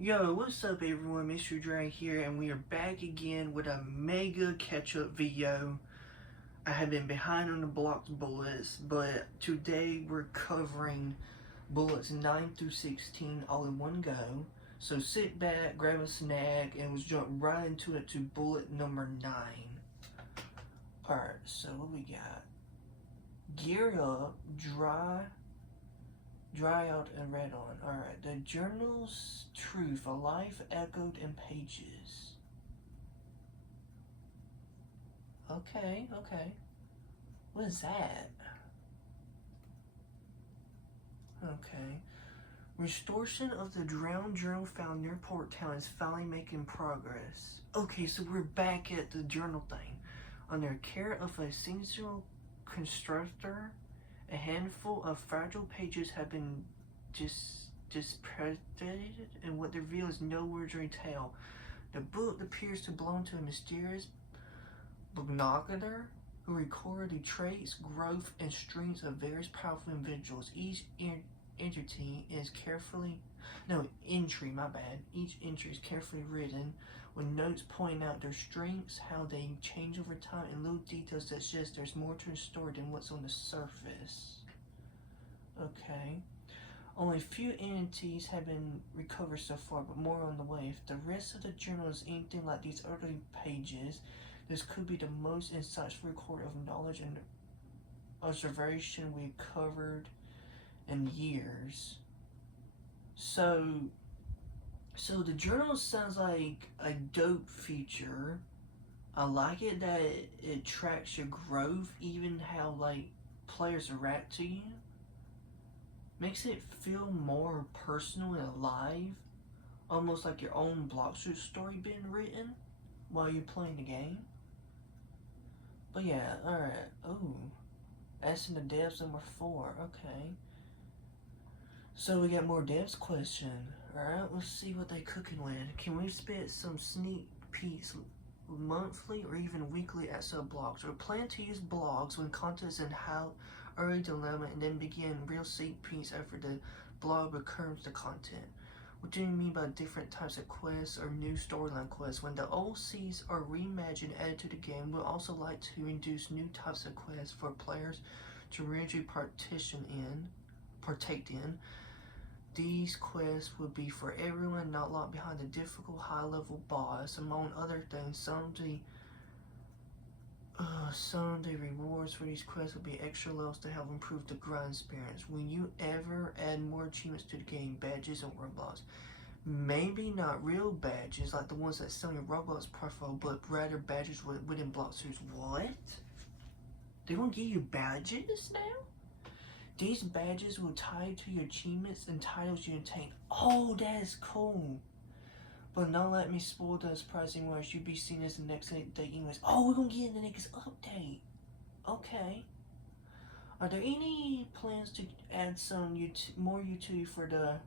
Yo, what's up everyone, Mr. Dre here, and we are back again with a mega catch-up video. I have been behind on the Blox bullets, but today we're covering bullets 9 through 16 all in one go. So sit back, grab a snack, and let's jump right into it to bullet number 9. Alright, so what we got? Gear up, dry out and read on. Alright, the journal's truth, a life echoed in pages. Okay. What is that? Okay. Restoration of the drowned journal found near Port Town is finally making progress. Okay, so we're back at the journal thing. Under care of a single constructor, a handful of fragile pages have been discredited, and what they reveal is no words or tale. The book appears to belong to a mysterious bognogator who recorded the traits, growth, and strengths of various powerful individuals. Each entry is Each entry is carefully written with notes pointing out their strengths, how they change over time, and little details that suggest there's more to the story than what's on the surface. Okay. Only a few entities have been recovered so far, but more on the way. If the rest of the journal is anything like these early pages, this could be the most insightful record of knowledge and observation we've covered in years. So the journal sounds like a dope feature. I like it that it tracks your growth, even how like players react to you. Makes it feel more personal and alive, almost like your own Blox story being written while you're playing the game. But yeah, alright. Oh, asking the devs number 4. Okay. So we got more devs question. Alright, let's see what they cooking with. Can we spit some sneak peeks monthly or even weekly at sub-blogs? Or plan to use blogs when content is in how early development and then begin real sneak peeks after the blog becomes the content. What do you mean by different types of quests or new storyline quests? When the old seeds are reimagined and added to the game, we'll also like to introduce new types of quests for players to really partake in. These quests will be for everyone, not locked behind a difficult high-level boss. Among other things, some of the rewards for these quests will be extra levels to help improve the grind experience. Will you ever add more achievements to the game, badges and Roblox? Maybe not real badges like the ones that sell your Roblox profile, but rather badges within Blox. What? They won't give you badges now? These badges will tie to your achievements and titles you obtain. Oh, that is cool. But don't let me spoil the surprising words. You'll be seen as the next update anyways. Oh, we're gonna get in the next update. Okay. Are there any plans to add some more utility for the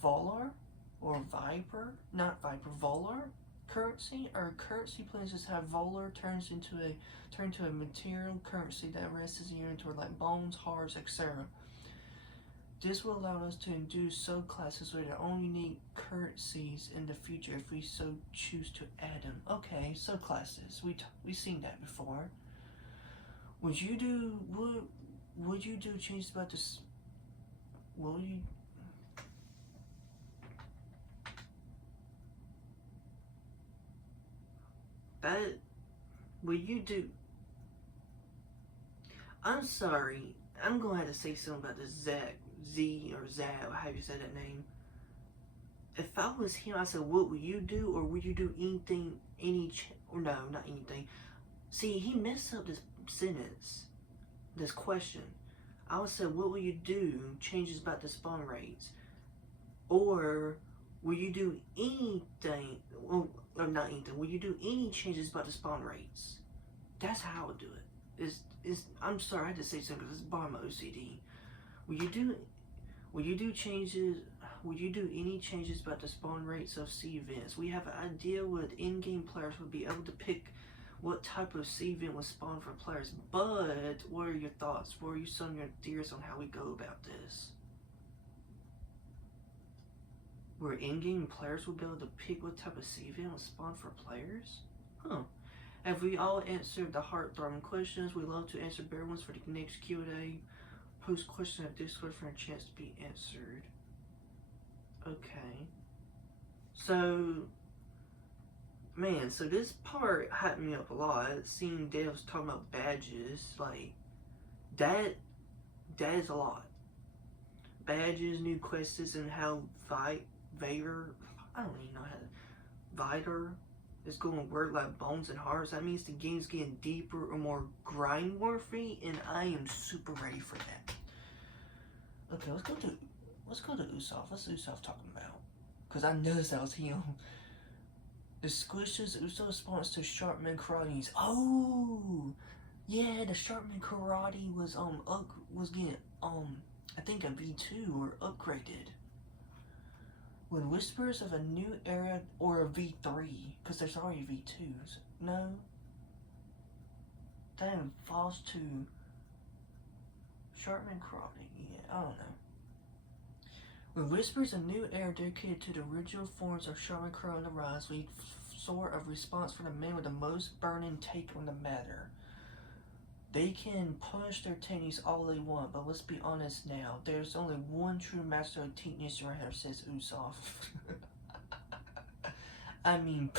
Volar or Viper? Not Viper, Volar currency? Or currency plans just have Volar turn to a material currency that rests in your inventory like bones, hearts, etc. This will allow us to induce subclasses with their own unique currencies in the future if we so choose to add them. Okay, subclasses. We've seen that before. Would you do changes about this? Will you? Will you do? I'm sorry. I'm gonna have to say something about this Z or Zab, how you say that name. If I was him, I said, what would you do? Or would you do anything, or no, not anything. See, he messed up this sentence, this question. I would say, what will you do? Changes about the spawn rates. Or will you do anything, or not anything, will you do any changes about the spawn rates? That's how I would do it. I'm sorry, I had to say something because it's bar my OCD. Will you do changes? Would you do any changes about the spawn rates of C events? We have an idea what in-game players would be able to pick what type of C event would spawn for players, but what are your thoughts? What are some of your theories on how we go about this? where in-game players will be able to pick what type of save will spawn for players? Huh. Have we all answered the heart-throbbing questions? We love to answer better ones for the next Q&A. Post question at Discord for a chance to be answered. Okay. So, man, so this part hyped me up a lot. Seeing devs talking about badges, like, that is a lot. Badges, new quests, and how Vader, I don't even know how to, Vader is going to work like bones and hearts. That means the game's getting deeper or more grind worthy, and I am super ready for that. Okay, let's go to Usopp. What's Usopp talking about? Because I noticed that was him. The squishes Usopp response to Sharpman Karate's. Oh, yeah, the Sharpman Karate was getting I think a V2 or upgraded. When whispers of a new era or a V3, because there's already V2s. No, that falls to Sharpman Karate. Yeah, I don't know. When whispers a new era dedicated to the original forms of Sharpman Karate on the rise, we sort of response for the man with the most burning take on the matter. They can push their techniques all they want, but let's be honest now. There's only one true master of techniques around here, says Usopp. I mean,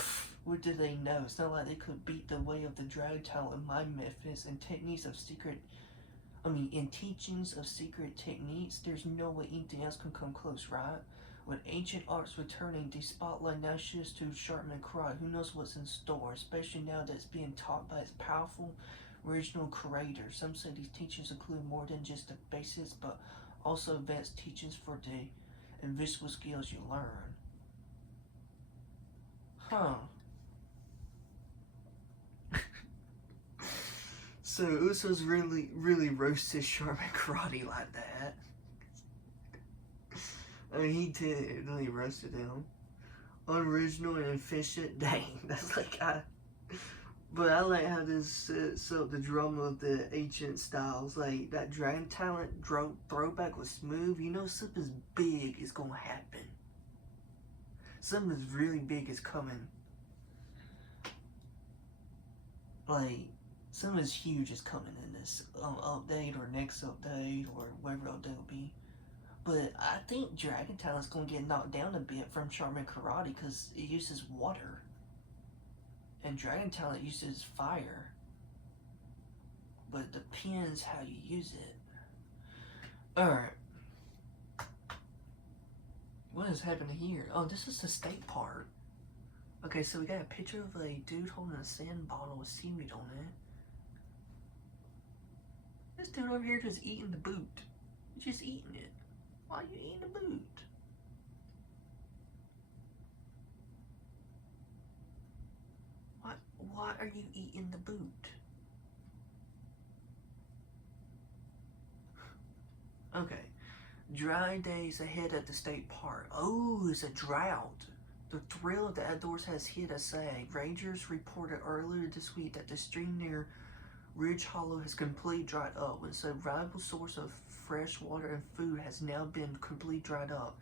what do they know? It's not like they could beat the way of the drag talent and mind methods and techniques of in teachings of secret techniques. There's no way anything else can come close, right? With ancient arts returning, the spotlight now shifts to Sharpman Karate. Who knows what's in store, especially now that it's being taught by its powerful original creator. Some say these teachings include more than just the basics, but also advanced teachings for the invisible skills you learn. Huh. So Uso's really roasted Sharpman Karate like that. I mean, he did really roasted him. Unoriginal and efficient. Dang, that's like But I like how this sets up the drama of the ancient styles. Like, that Dragon Talent throwback was smooth. You know something big is gonna happen. Something really big is coming. Like, something huge is coming in this update or next update or whatever update will be. But I think Dragon Talent's gonna get knocked down a bit from Sharpman Karate because it uses water. And Dragon Talent uses fire. But it depends how you use it. Alright. What is happening here? Oh, this is the state part. Okay, so we got a picture of a dude holding a sand bottle with seaweed on it. This dude over here just eating the boot. He's just eating it. Why are you eating the boot? Why are you eating the boot? Okay. Dry days ahead at the state park. Oh, it's a drought. The thrill of the outdoors has hit a sag. Rangers reported earlier this week that the stream near Ridge Hollow has completely dried up. It's a valuable source of fresh water and food has now been completely dried up.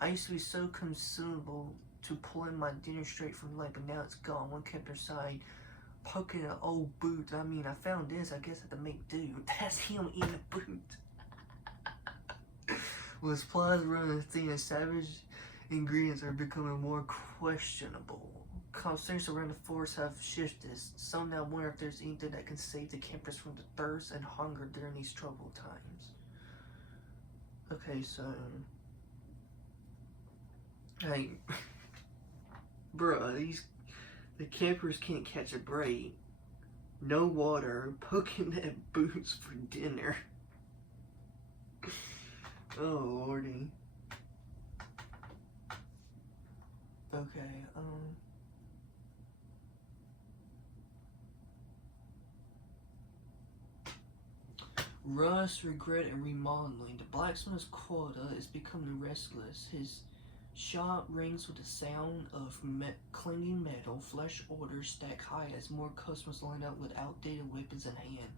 I used to be so consumable to pulling my dinner straight from the lake, but now it's gone. One kept her side poking an old boot. I mean, I found this, I guess I had to make do. That's him eating a boot. With supplies running thin and savage ingredients are becoming more questionable. Conversations around the forest have shifted. Some now wonder if there's anything that can save the campers from the thirst and hunger during these troubled times. Okay, so hey, bruh, the campers can't catch a break. No water, poking at boots for dinner. Oh lordy. Okay, rust, regret, and remodeling. The blacksmith's quota is becoming restless. His shop rings with the sound of clinging metal. Flesh orders stack high as more customers line up with outdated weapons in hand.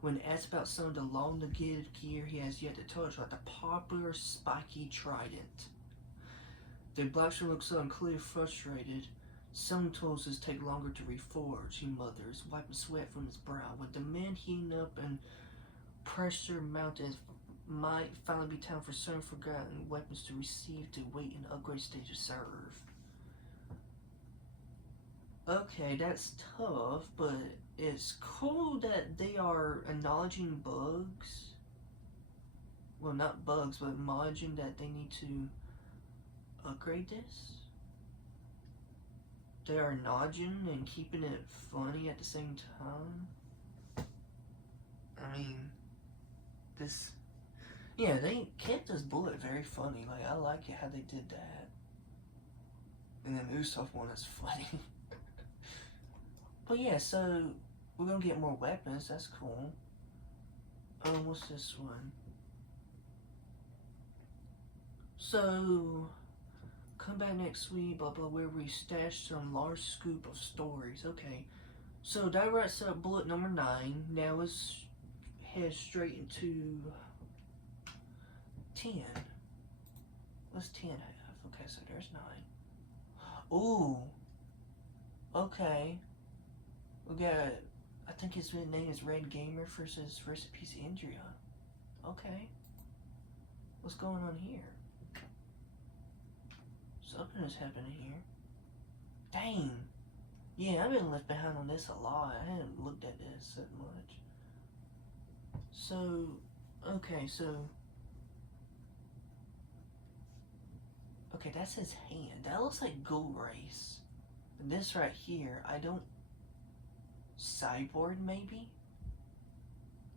When asked about some of the long-neglected gear he has yet to touch, like the popular spiky trident. The blacksmith looks up and clearly frustrated. Some tools just take longer to reforge, he mutters, wiping sweat from his brow. With the men heating up and pressure mounted, might finally be time for certain forgotten weapons to receive to wait in the upgrade stage to serve. Okay, that's tough, but it's cool that they are acknowledging bugs. Well, not bugs, but acknowledging that they need to upgrade this. They are acknowledging and keeping it funny at the same time. I mean, this. Yeah, they kept this bullet very funny. Like, I like it how they did that. And then Usopp one is funny. But yeah, so we're gonna get more weapons. That's cool. What's this one? So, come back next week, blah blah, where we stash some large scoop of stories. Okay, so that wraps up bullet number 9. Now let's head straight into 10. What's 10 have? Okay, so there's 9. Ooh. Okay. We got, I think his name is Red Gamer versus Recipes Andrea. Okay. What's going on here? Something is happening here. Dang. Yeah, I've been left behind on this a lot. I haven't looked at this that much. So, okay, so. Okay, that's his hand. That looks like Ghoul Race. And this right here, I don't. Cyborg, maybe?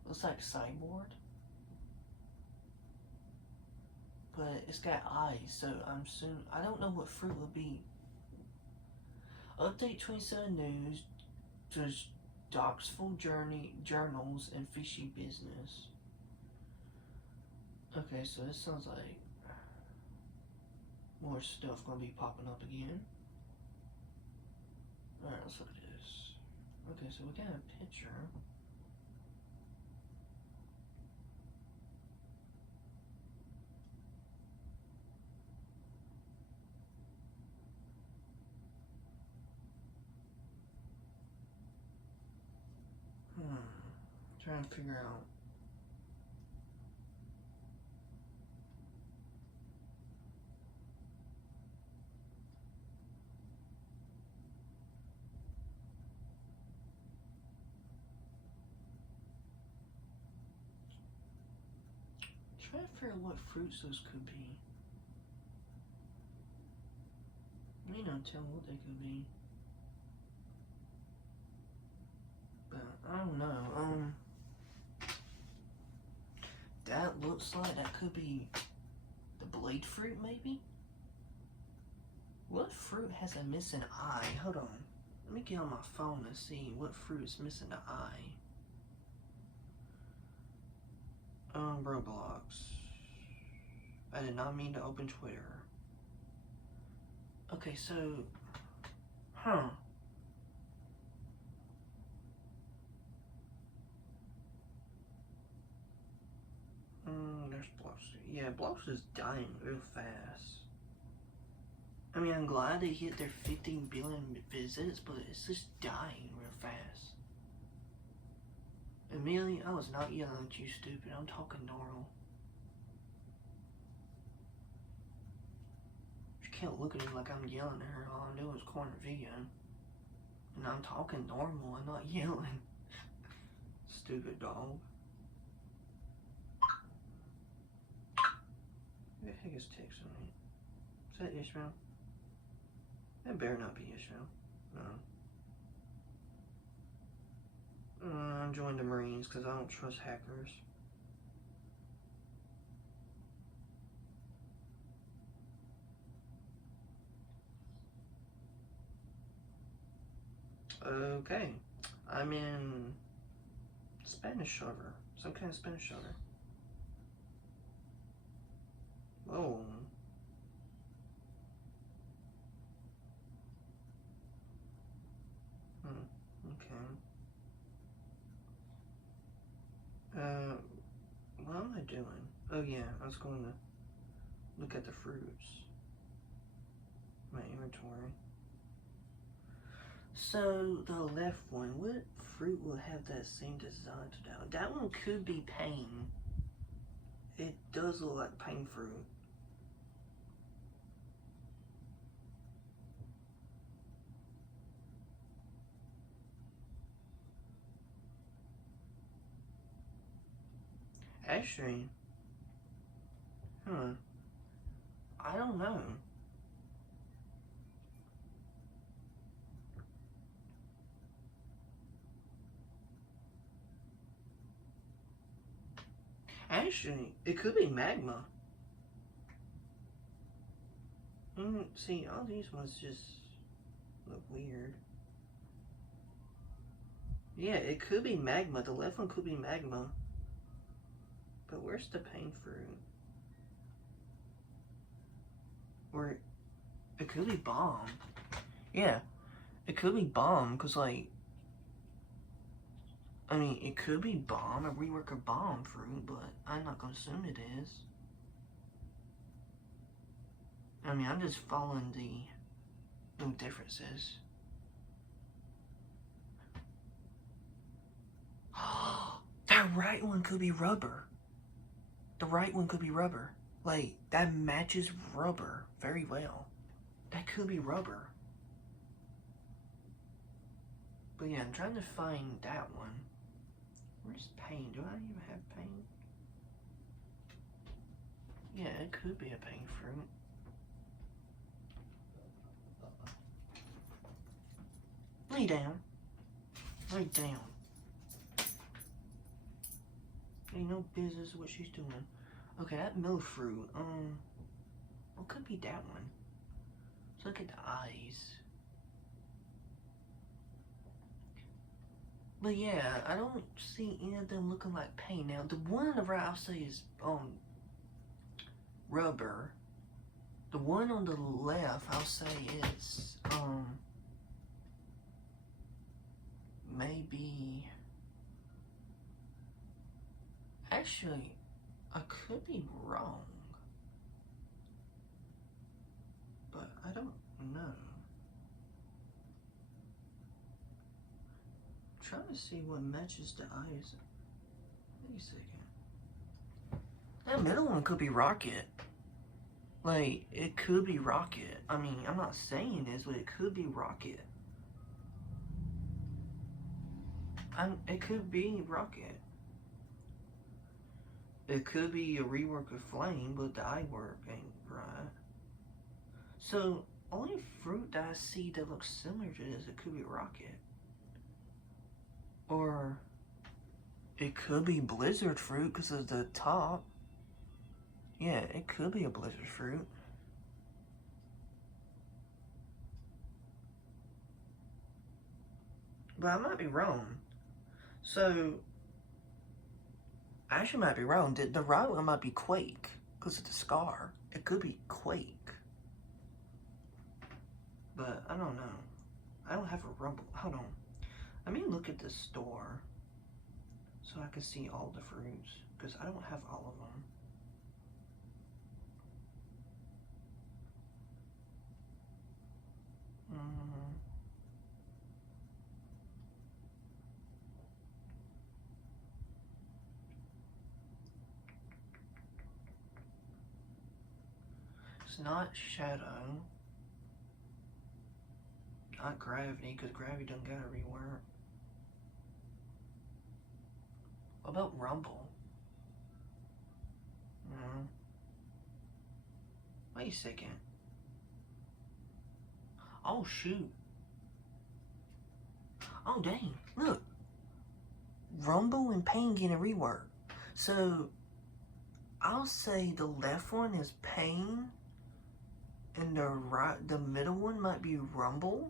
Looks like Cyborg. But it's got eyes, so I'm soon. I don't know what fruit will be. Update 27 news. Just Doxful journals and fishy business. Okay, so this sounds like more stuff gonna be popping up again. Alright, let's look at this. Okay, so we got a picture. Trying to figure out. Trying to figure out what fruits those could be. You know, tell what they could be. But I don't know. That looks like that could be the blade fruit, maybe? What fruit has a missing eye? Hold on. Let me get on my phone and see what fruit is missing the eye. Roblox. I did not mean to open Twitter. Okay, so... Huh. There's Blox. Yeah, Blox is dying real fast. I mean, I'm glad they hit their 15 billion visits, but it's just dying real fast. Amelia, I was not yelling at you, stupid. I'm talking normal. She can't look at me like I'm yelling at her. All I'm doing is corner video. And I'm talking normal, I'm not yelling. Stupid dog. Who the heck is texting me? Is that Ishmael? That better not be Ishmael. No. I joined the Marines because I don't trust hackers. Okay. I'm in Spanish server. Some kind of Spanish server. Whoa. Okay. What am I doing? Oh yeah, I was going to look at the fruits. inventory. So the left one, what fruit will have that same design to that one? That one could be pain. It does look like pain fruit. Actually, I don't know. Actually, it could be magma. See, all these ones just look weird. Yeah, it could be magma. The left one could be magma. But where's the pain fruit? Or it could be bomb. Yeah, it could be bomb, because, like, I mean, it could be bomb, a rework of bomb fruit, but I'm not going to assume it is. I mean, I'm just following the no differences. That right one could be rubber. The right one could be rubber. Like, that matches rubber very well. That could be rubber. But yeah, I'm trying to find that one. Where's pain? Do I even have pain? Yeah, it could be a pain fruit. Lay down. Lay down. Ain't no business what she's doing. Okay, that mill fruit. What could be that one? Let's look at the eyes. But yeah, I don't see any of them looking like paint. Now, the one on the right, I'll say is rubber. The one on the left, I'll say is maybe. Actually, I could be wrong, but I don't know. I'm trying to see what matches the eyes. Wait a second. That middle one could be Rocket. Like, it could be Rocket. I mean, I'm not saying this, but it could be Rocket. It could be Rocket. It could be a rework of Flame, but the eye work ain't right. So, only fruit that I see that looks similar to this, it could be Rocket. Or, it could be Blizzard fruit because of the top. Yeah, it could be a Blizzard fruit. But I might be wrong. So, I actually might be wrong. The right one might be Quake because of the scar. It could be Quake. But I don't know. I don't have a rumble. Hold on. Let me look at the store so I can see all the fruits because I don't have all of them. It's not Shadow. Not Gravity, because Gravity doesn't gotta rework. What about Rumble? Wait a second. Oh, shoot. Oh, dang. Look. Rumble and Pain getting a rework. So, I'll say the left one is Pain, and the middle one might be Rumble.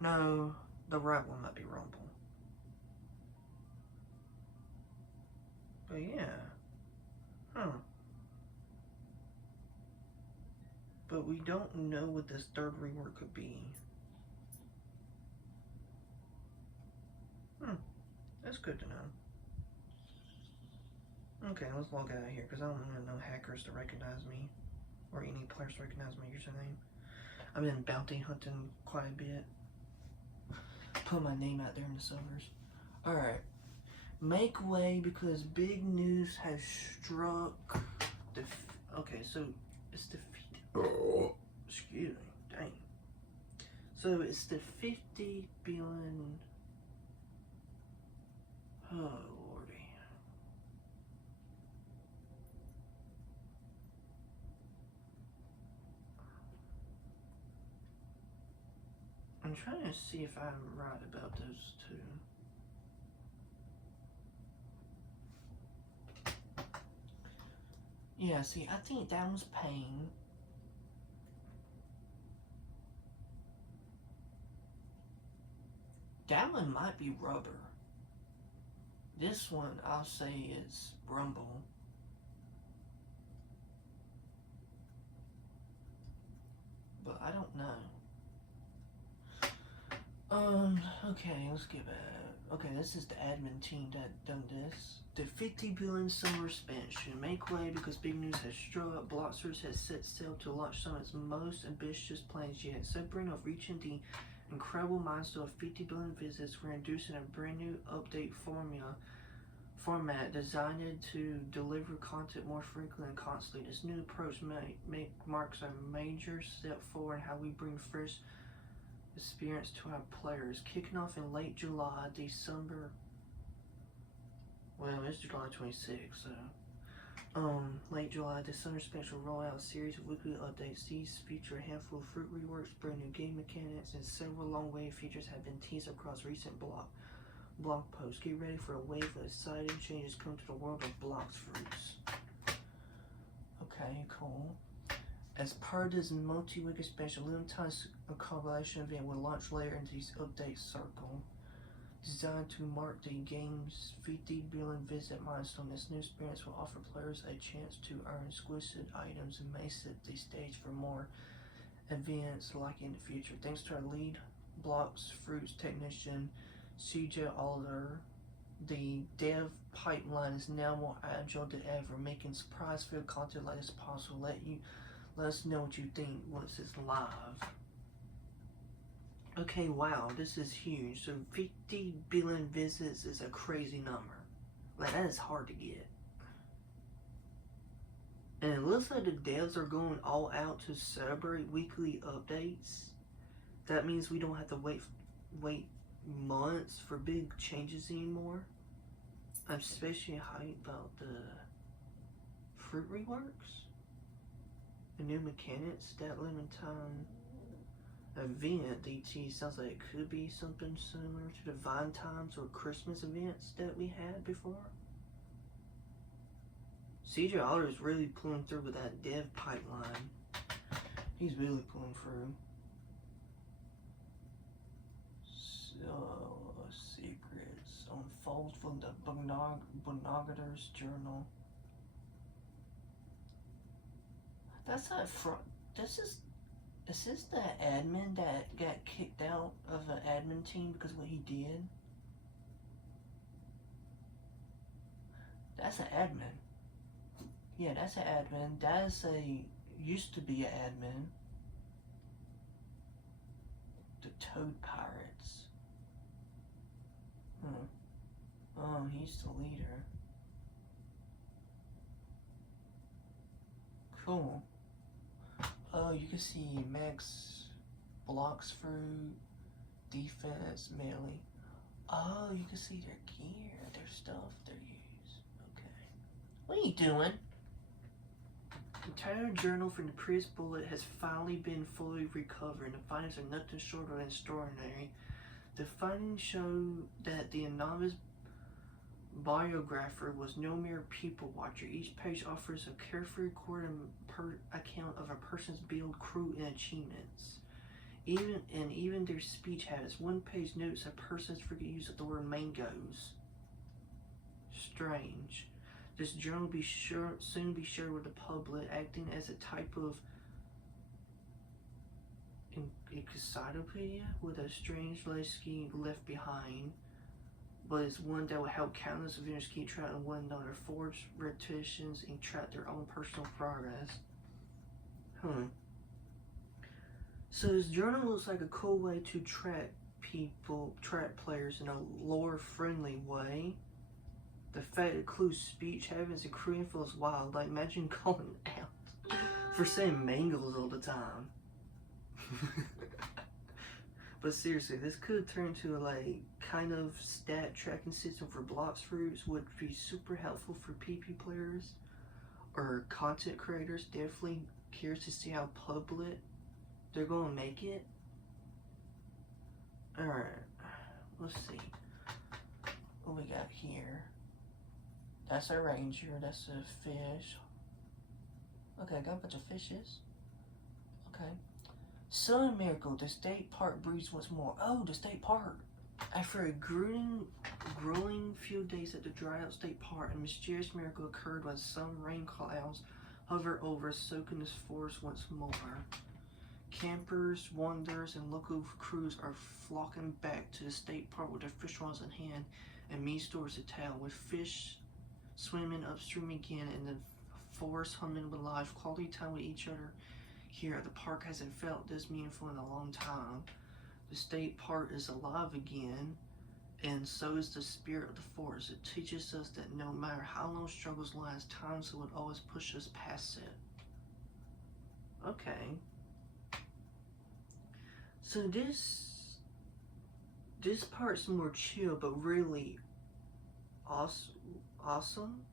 No, the right one might be Rumble. But yeah. But we don't know what this third rework could be. That's good to know. Okay, let's log out of here because I don't want no hackers to recognize me or any players recognize my username. I've been bounty hunting quite a bit. Put my name out there in the servers. Alright. Make way because big news has struck. Okay, so it's the excuse me, dang. So it's the 50 billion. Oh lordy. I'm trying to see if I'm right about those two. Yeah, see, I think that one's pain. That one might be rubber. This one, I'll say, is rumble. But I don't know. Okay, let's get back. Okay, this is the admin team that done this. The 50 billion summer expansion. Make way because big news has struck. Blox has set sail to launch some of its most ambitious plans yet. Celebrating of reaching the incredible milestone of 50 billion visits, we're introducing a brand new update format designed to deliver content more frequently and constantly. This new approach marks a major step forward in how we bring fresh experience to our players. Kicking off in late July, December. Well, it's July 26th, so late July, December special rollout series of weekly updates. These feature a handful of fruit reworks, brand new game mechanics, and several long-wave features have been teased across recent blog posts. Get ready for a wave of exciting changes coming to the world of Blox fruits. Okay, cool. As part of this multi-week expansion, limited compilation event will launch later into this update circle. Designed to mark the game's 50 billion visit milestone, this new experience will offer players a chance to earn exquisite items and may set the stage for more events like in the future. Thanks to our lead Blox fruits technician, CJ Alder, the dev pipeline is now more agile than ever, making surprise-filled content like this possible. Let us know what you think once it's live. Okay, wow, this is huge. So 50 billion visits is a crazy number. Like, that is hard to get. And it looks like the devs are going all out to celebrate weekly updates. That means we don't have to wait months for big changes anymore. I'm especially hyped about the fruit reworks, the new mechanics, that limit time event. DT sounds like it could be something similar to the Vine Times or Christmas events that we had before. CJ Otter is really pulling through with that dev pipeline. He's really pulling through. Secrets unfold from the Bonogger's journal. That's not Is this the admin that got kicked out of the admin team because of what he did? That's an admin. Yeah, that's an admin. That is used to be an admin. The Toad Pirates. Oh, he's the leader. Cool. Oh, you can see Max, Blox fruit, defense, melee. Oh, you can see their gear, their stuff, their use. Okay. What are you doing? The entire journal from the previous bullet has finally been fully recovered, and the findings are nothing short of extraordinary. The findings show that the anonymous biographer was no mere people watcher. Each page offers a carefully recorded account of a person's build, crew, and achievements. Even their speech habits. One page notes a person's frequent use of the word mangoes. Strange. This journal will soon be shared with the public, acting as a type of encyclopedia with a strange legacy left behind. But it's one that will help countless vendors keep track of one another, forge repetitions, and track their own personal progress. Huh. So this journal looks like a cool way to track players in a lore-friendly way. The fact it includes speech habits and crew info is wild. Like, imagine calling out for saying mangles all the time. But seriously, this could turn into a kind of stat tracking system for Blox fruits. Would be super helpful for PP players or content creators. Definitely curious to see how public they're gonna make it. Alright, let's see what we got here. That's a ranger, that's a fish. Okay, I got a bunch of fishes. Okay. Sun Miracle, the state park breeds once more. Oh, the state park. After a grueling few days at the dry out state park, a mysterious miracle occurred when some rain clouds hovered over, soaking this forest once more. Campers, wanderers, and local crews are flocking back to the state park with their fish rods in hand and meat stores to tell, with fish swimming upstream again and the forest humming with life. Quality time with each other here at the park hasn't felt this meaningful in a long time. The state park is alive again, and so is the spirit of the forest. It teaches us that no matter how long struggles last, time would always push us past it. Okay. So this part's more chill, but really awesome.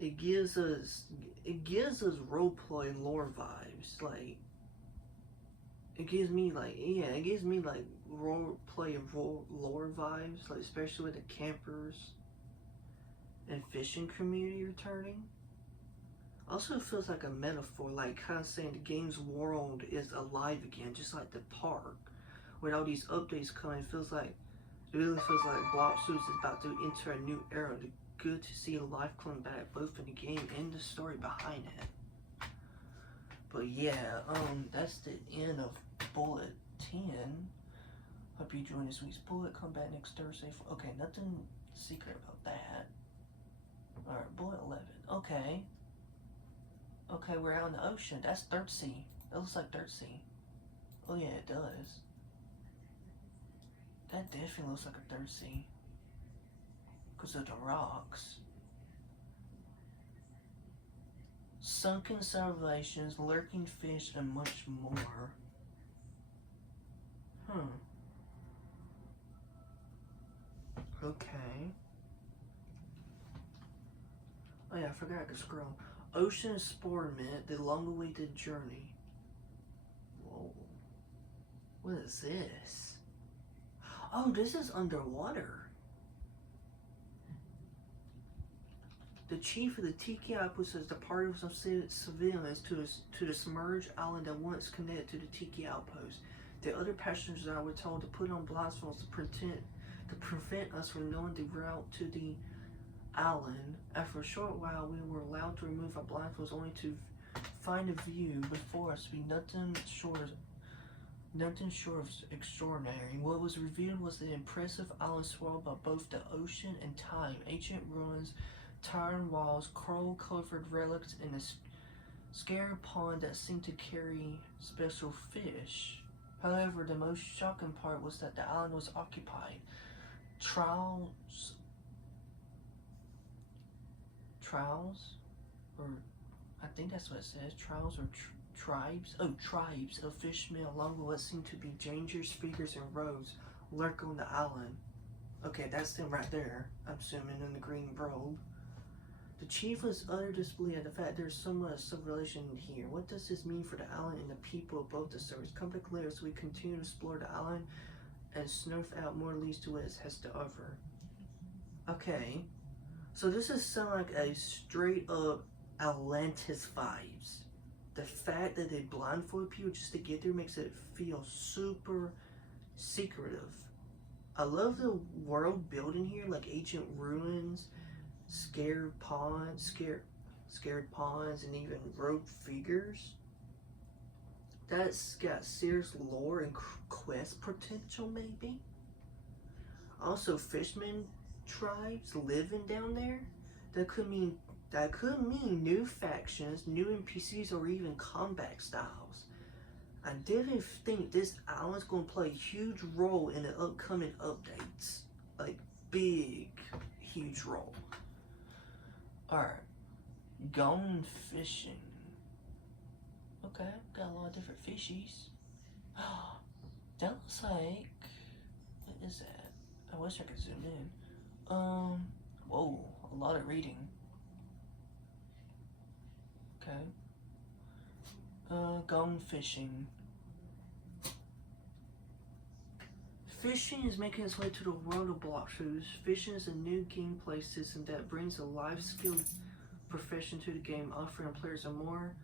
It gives us roleplay and lore vibes. Like, it gives me roleplay and lore vibes, like especially with the campers and fishing community returning. Also feels like a metaphor, like kind of saying the game's world is alive again, just like the park. With all these updates coming, it really feels like Blox is about to enter a new era. Good to see life come back, both in the game and the story behind it. But yeah, that's the end of Bullet 10. Hope you enjoyed this week's Bullet. Come back next Thursday. Okay, nothing secret about that. Alright, Bullet 11. Okay. Okay, we're out in the ocean. That's Third Sea. That looks like Third Sea. Oh yeah, it does. That definitely looks like a Third Sea. Because of the rocks. Sunken civilizations, lurking fish, and much more. Okay. Oh yeah, I forgot I could scroll. Ocean Experiment, the long-awaited journey. Whoa. What is this? Oh, this is underwater. The chief of the Tiki Outpost has departed with some civilians to the submerged island that once connected to the Tiki Outpost. The other passengers were told to put on blindfolds to prevent us from knowing the route to the island. After a short while, we were allowed to remove our blindfolds, only to find a view before us to be nothing short of extraordinary. What was revealed was the impressive island swallowed by both the ocean and time, ancient ruins, tired walls, coral-covered relics, and a scary pond that seemed to carry special fish. However, the most shocking part was that the island was occupied. Trials, or I think that's what it says, trials or tribes of fishermen along with what seemed to be dangerous figures and roads lurk on the island. Okay, that's them right there, I'm assuming, in the green robe. The chief was utter disbelief at the fact there's so much civilization here. What does this mean for the island and the people above the surface? Come back later so we continue to explore the island and snuff out more leads to what it has to offer. Okay, so this is sound like a straight up Atlantis vibes. The fact that they blindfold people just to get there makes it feel super secretive. I love the world building here, like ancient ruins, scared ponds, and even rogue figures. That's got serious lore and quest potential, maybe. Also, fishermen tribes living down there. That could mean That could mean new factions, new NPCs, or even combat styles. I definitely think this island's gonna play a huge role in the upcoming updates. Like, big, huge role. Alright. Gone fishing. Okay, got a lot of different fishies. That looks like... What is that? I wish I could zoom in. Whoa, a lot of reading. Okay. Gone fishing. Fishing is making its way to the world of Blox. Fishing is a new gameplay system that brings a life-skilled profession to the game, offering players a more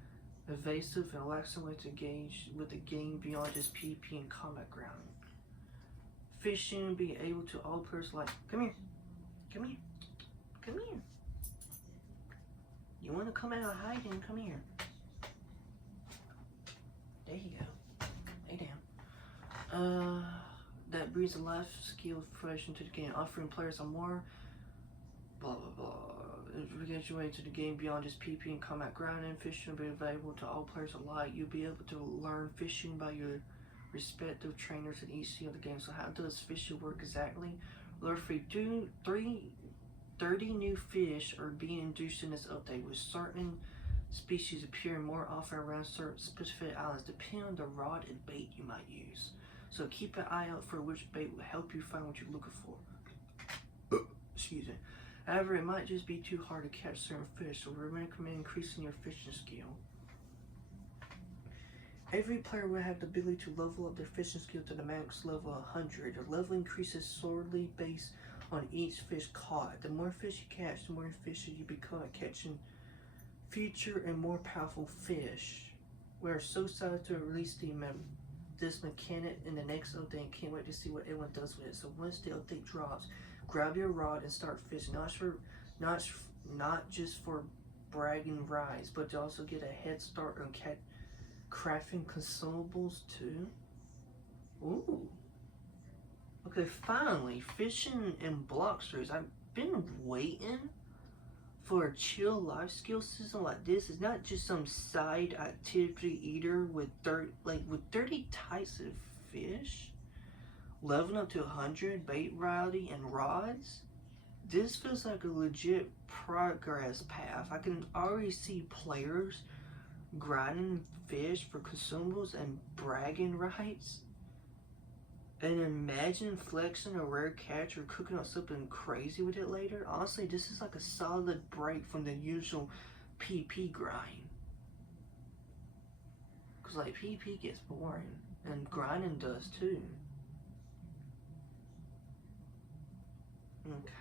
evasive and relaxing way to engage with the game beyond just PvP and combat ground. Fishing be able to all players like, come here, come here, come here. You want to come out of hiding? Come here. There you go. Lay down. That brings a life skill profession to the game, offering players a more blah blah blah. Get your way to the game beyond just PvP and combat grounding. Fishing will be available to all players alike. You'll be able to learn fishing by your respective trainers in each scene of the game. So how does fishing work exactly? Lure free 30 new fish are being introduced in this update, with certain species appearing more often around certain specific islands, depending on the rod and bait you might use. So keep an eye out for which bait will help you find what you're looking for. Excuse me. However, it might just be too hard to catch certain fish, so we recommend increasing your fishing skill. Every player will have the ability to level up their fishing skill to the max level 100. The level increases solely based on each fish caught. The more fish you catch, the more efficient you become at catching future and more powerful fish. We are so excited to release this mechanic in the next update and can't wait to see what everyone does with it. So once the update drops, grab your rod and start fishing. Not just for bragging rights, but to also get a head start on crafting consumables too. Ooh. Okay, finally, fishing in Blox. I've been waiting for a chill life skill system like this. It's not just some side activity either with 30 types of fish, leveling up to 100 bait variety and rods. This feels like a legit progress path. I can already see players grinding fish for consumables and bragging rights. And imagine flexing a rare catch or cooking up something crazy with it later. Honestly, this is like a solid break from the usual PP grind. Cause like PP gets boring, and grinding does too. Okay.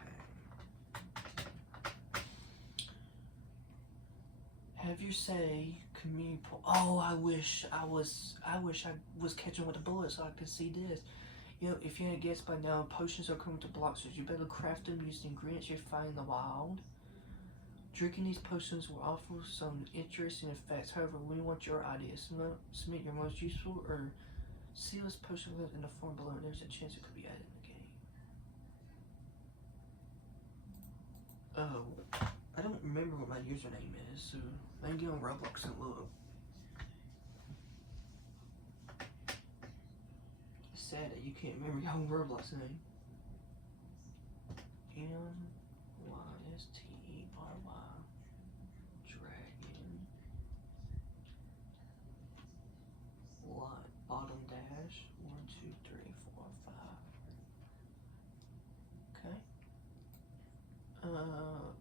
Have you say community oh, I wish I was catching with the bullets so I could see this. You know, if you hadn't guessed by now, potions are coming to Blox. You better craft them using ingredients you find in the wild. Drinking these potions will offer some interesting effects. However, we want your ideas. Submit your most useful or sealess potion in the form below. There's a chance it could be added in the game. Oh, I don't remember what my username is, so I can get on Roblox and look. It's sad that you can't remember your own Roblox name. MYSTERY. Dragon. What? Bottom dash. 1, 2, 3, 4, 5. Okay.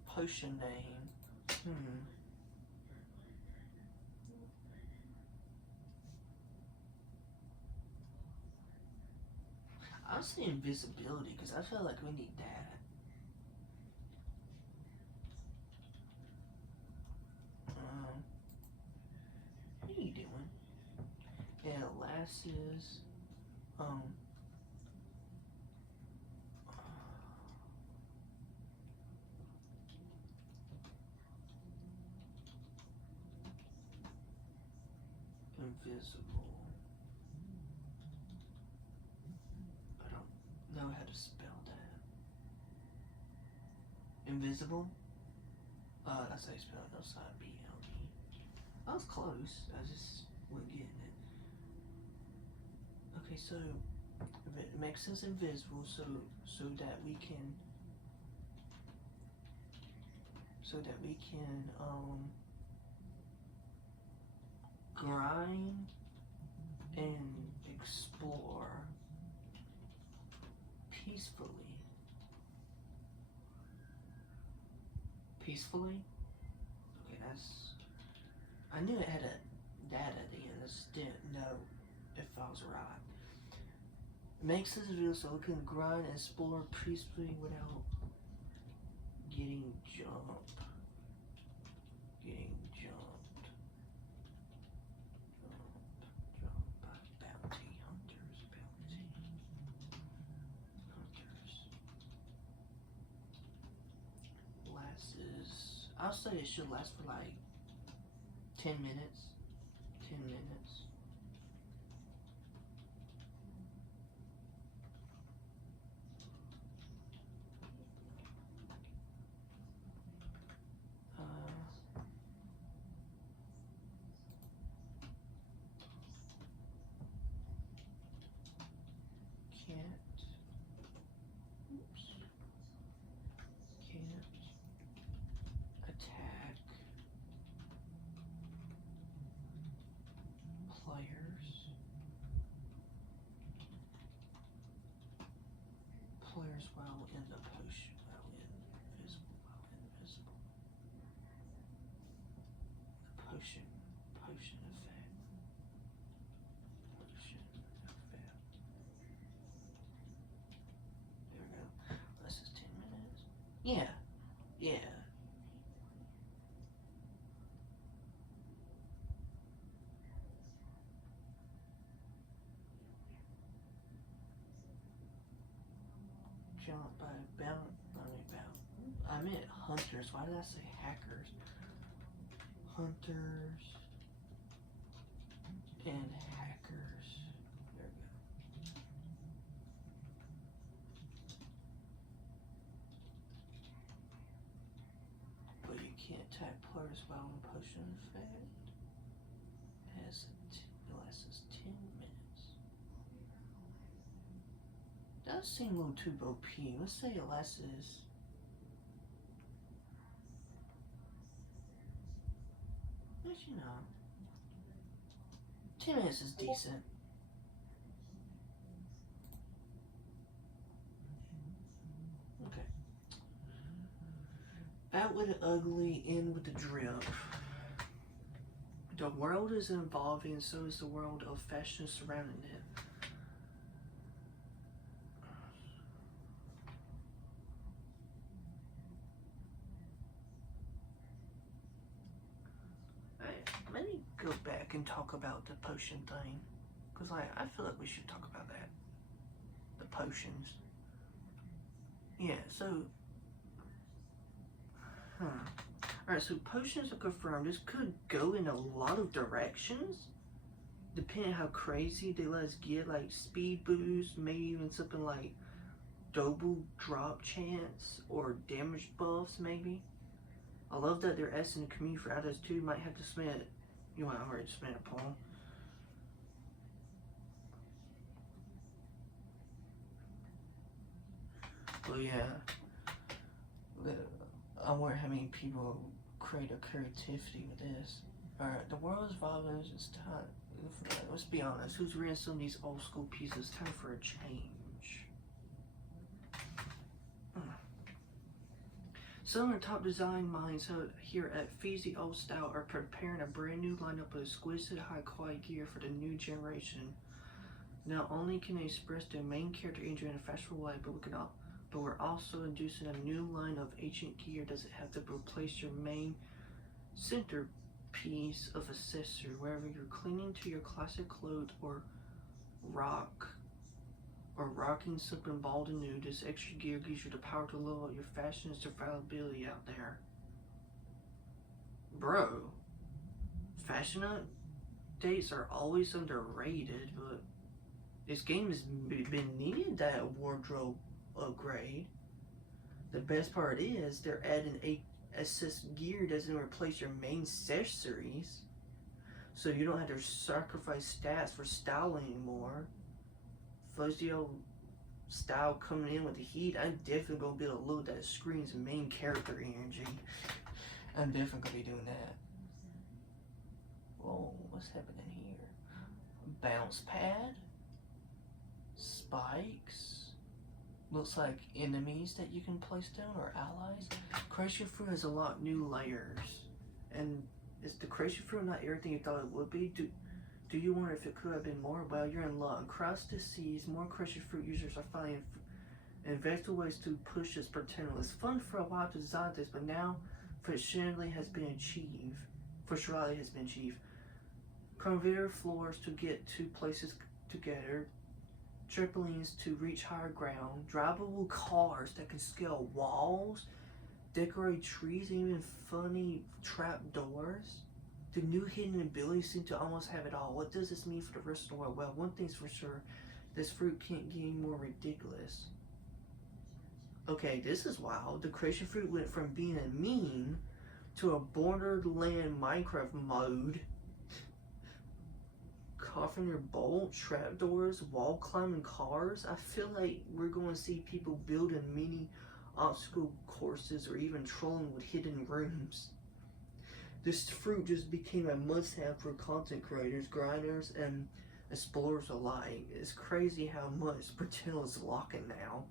Potion name. I'll say invisibility because I feel like we need that. What are you doing? And last is invisible. I don't know how to spell that. Invisible? That's how you spell it, L-I-B-L-E. I was close, I just wasn't getting it. Okay, so it makes us invisible so that we can grind and explore peacefully. Peacefully? Okay, I knew it had a dad at the end, I just didn't know if I was right. It makes us real so we can grind and explore peacefully without getting jumped. Jumped by bounty hunters. I'll say it should last for like 10 minutes. 10 minutes. Players while in the potion, invisible. The potion effect. There we go. This is 10 minutes. Yeah. Jump by I meant hunters. Why did I say hackers? Hunters and hackers. There we go. But you can't type players while on potion effect. It lasts 10 minutes. Does seem a little too OP. Let's say it lasts. Actually, no. 10 minutes is decent. Okay. Out with the ugly, in with the drip. The world is evolving, so is the world of fashion surrounding it. Let me go back and talk about the potion thing, because I feel like we should talk about that. The potions. Yeah, so alright, so potions are confirmed. This could go in a lot of directions, depending on how crazy they let us get, like speed boost, maybe even something like double drop chance, or damage buffs, maybe. I love that they're asking the community for others too. Might have to submit. You want to already submit a poll. Well, yeah. I wonder how many people create a creativity with this. Alright, the world is evolving. It's time. Let's be honest. Who's reading some of these old school pieces? Time for a change. Some of our top design minds here at Feezy Old Style are preparing a brand new lineup of exquisite high quality gear for the new generation. Not only can they express their main character energy in a fashionable way, but we're also introducing a new line of ancient gear. Doesn't have to replace your main centerpiece of accessory. Wherever you're clinging to your classic clothes or rocking something bold and new, this extra gear gives you the power to level up your fashion and survivability out there. Bro, fashion updates are always underrated, but this game has been needing that wardrobe upgrade. The best part is they're adding assist gear doesn't replace your main accessories. So you don't have to sacrifice stats for style anymore. Fuzio style coming in with the heat, I'm definitely gonna be able to load that screen's main character energy. I'm definitely gonna be doing that. Whoa, what's happening here? Bounce pad, spikes, looks like enemies that you can place down or allies. Crushing Fruit has a lot of new layers. And is the Crushing Fruit not everything you thought it would be? Do you wonder if it could have been more? Well, you're in luck. Across the seas, more Crushing Fruit users are finding inventive ways to push this potential. It's fun for a while to design this, but now functionality has been achieved. Conveyor floors to get two places together, trampolines to reach higher ground, drivable cars that can scale walls, decorate trees, and even funny trap doors. The new hidden abilities seem to almost have it all. What does this mean for the rest of the world? Well, one thing's for sure, this fruit can't get any more ridiculous. Okay, this is wild. The Crushing Fruit went from being a meme to a Borderland Minecraft mode. Carpenter bolt, trapdoors, wall climbing cars. I feel like we're going to see people building mini obstacle courses or even trolling with hidden rooms. This fruit just became a must-have for content creators, grinders, and explorers alike. It's crazy how much potential is locking now.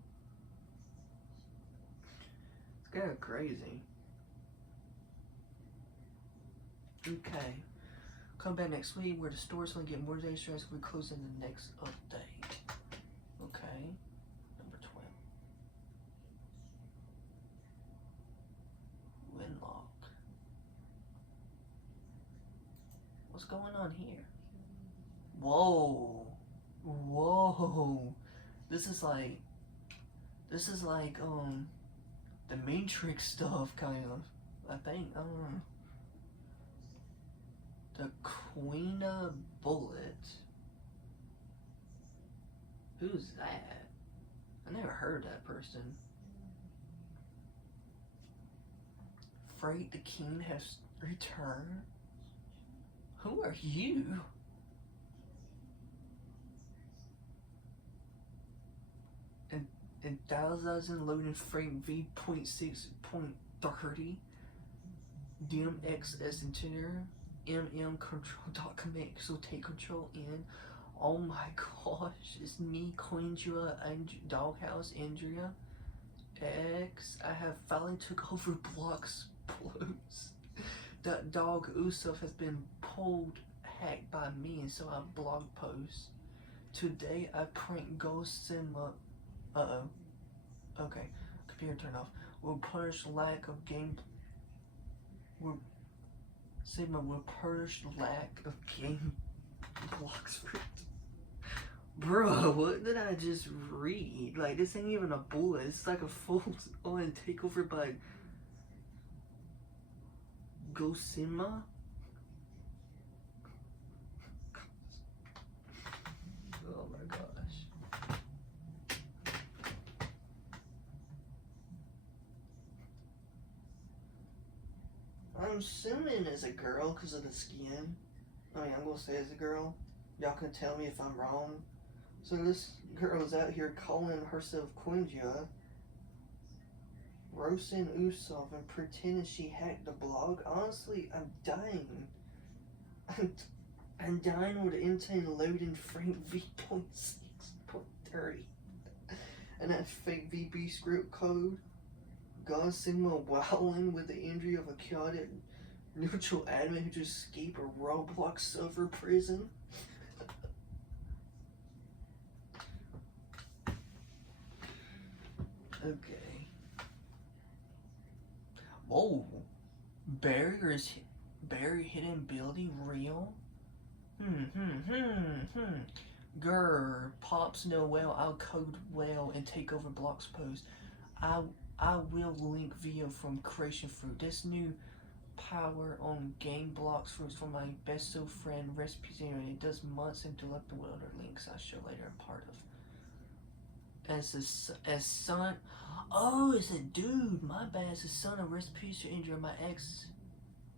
It's kind of crazy. Okay. Come back next week where the store's going to get more days as we close in the next update. Okay. Number 12. Winlock. What's going on here? Whoa. Whoa. This is like the Matrix stuff kind of. I think. I don't know. The Queen of Bullet. Who's that? I never heard of that person. Freight the King has returned. Who are you? And 1000 loading frame V.6.30 DMXS interior. Control document, so take control in. Oh my gosh, it's me, Quindra, and Doghouse, Andrea. X, I have finally took over Blox Blows. That dog Usof has been hacked by me, and so I blog post. Today I prank Ghost Cinema. Okay, computer turned off. Will punish lack of game. Sigma will purge lack of game blocks. Bro, what did I just read? Like, this ain't even a bullet. It's like a full-on takeover by Gosima. Oh my gosh. I'm assuming it's a girl because of the skin. I mean, I'm gonna say it's a girl. Y'all can tell me if I'm wrong. So this girl is out here calling herself Quinja, roasting Usopp and pretending she hacked the blog. Honestly, I'm dying. I'm dying with the intern loading frame V.6.30 and that fake VB script code. God Sigma wowing with the injury of a chaotic neutral admin who just escaped a Roblox server prison. Okay. Whoa. Barrier hidden ability real? Grr. Pops know well. I'll code well and take over Blox post. I will link video from Creation Fruit. This new power on game Blox fruits for my best of friend recipes. It does months and delectable with other links I show later. I'm part of as son. Oh, it's a dude. My bad. It's a son of rest in peace or injury. My ex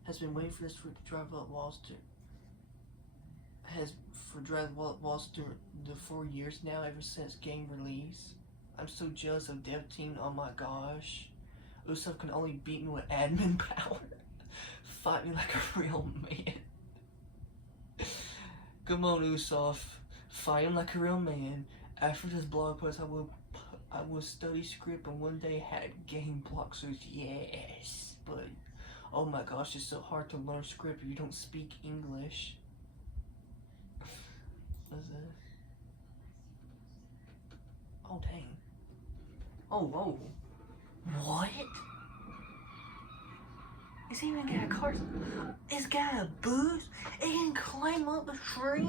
has been waiting for this fruit to drive up walls to has for drive walls through the 4 years now ever since game release. I'm so jealous of dev team. Oh my gosh. Usopp can only beat me with admin power. Fight me like a real man. Come on, Usopp. Fight him like a real man. After this blog post, I will study script and one day had game Bloxers. Yes, but oh my gosh, it's so hard to learn script if you don't speak English. What's that? Oh dang. Oh whoa. What? It's even got a car. It's got a boost. It can climb up a tree.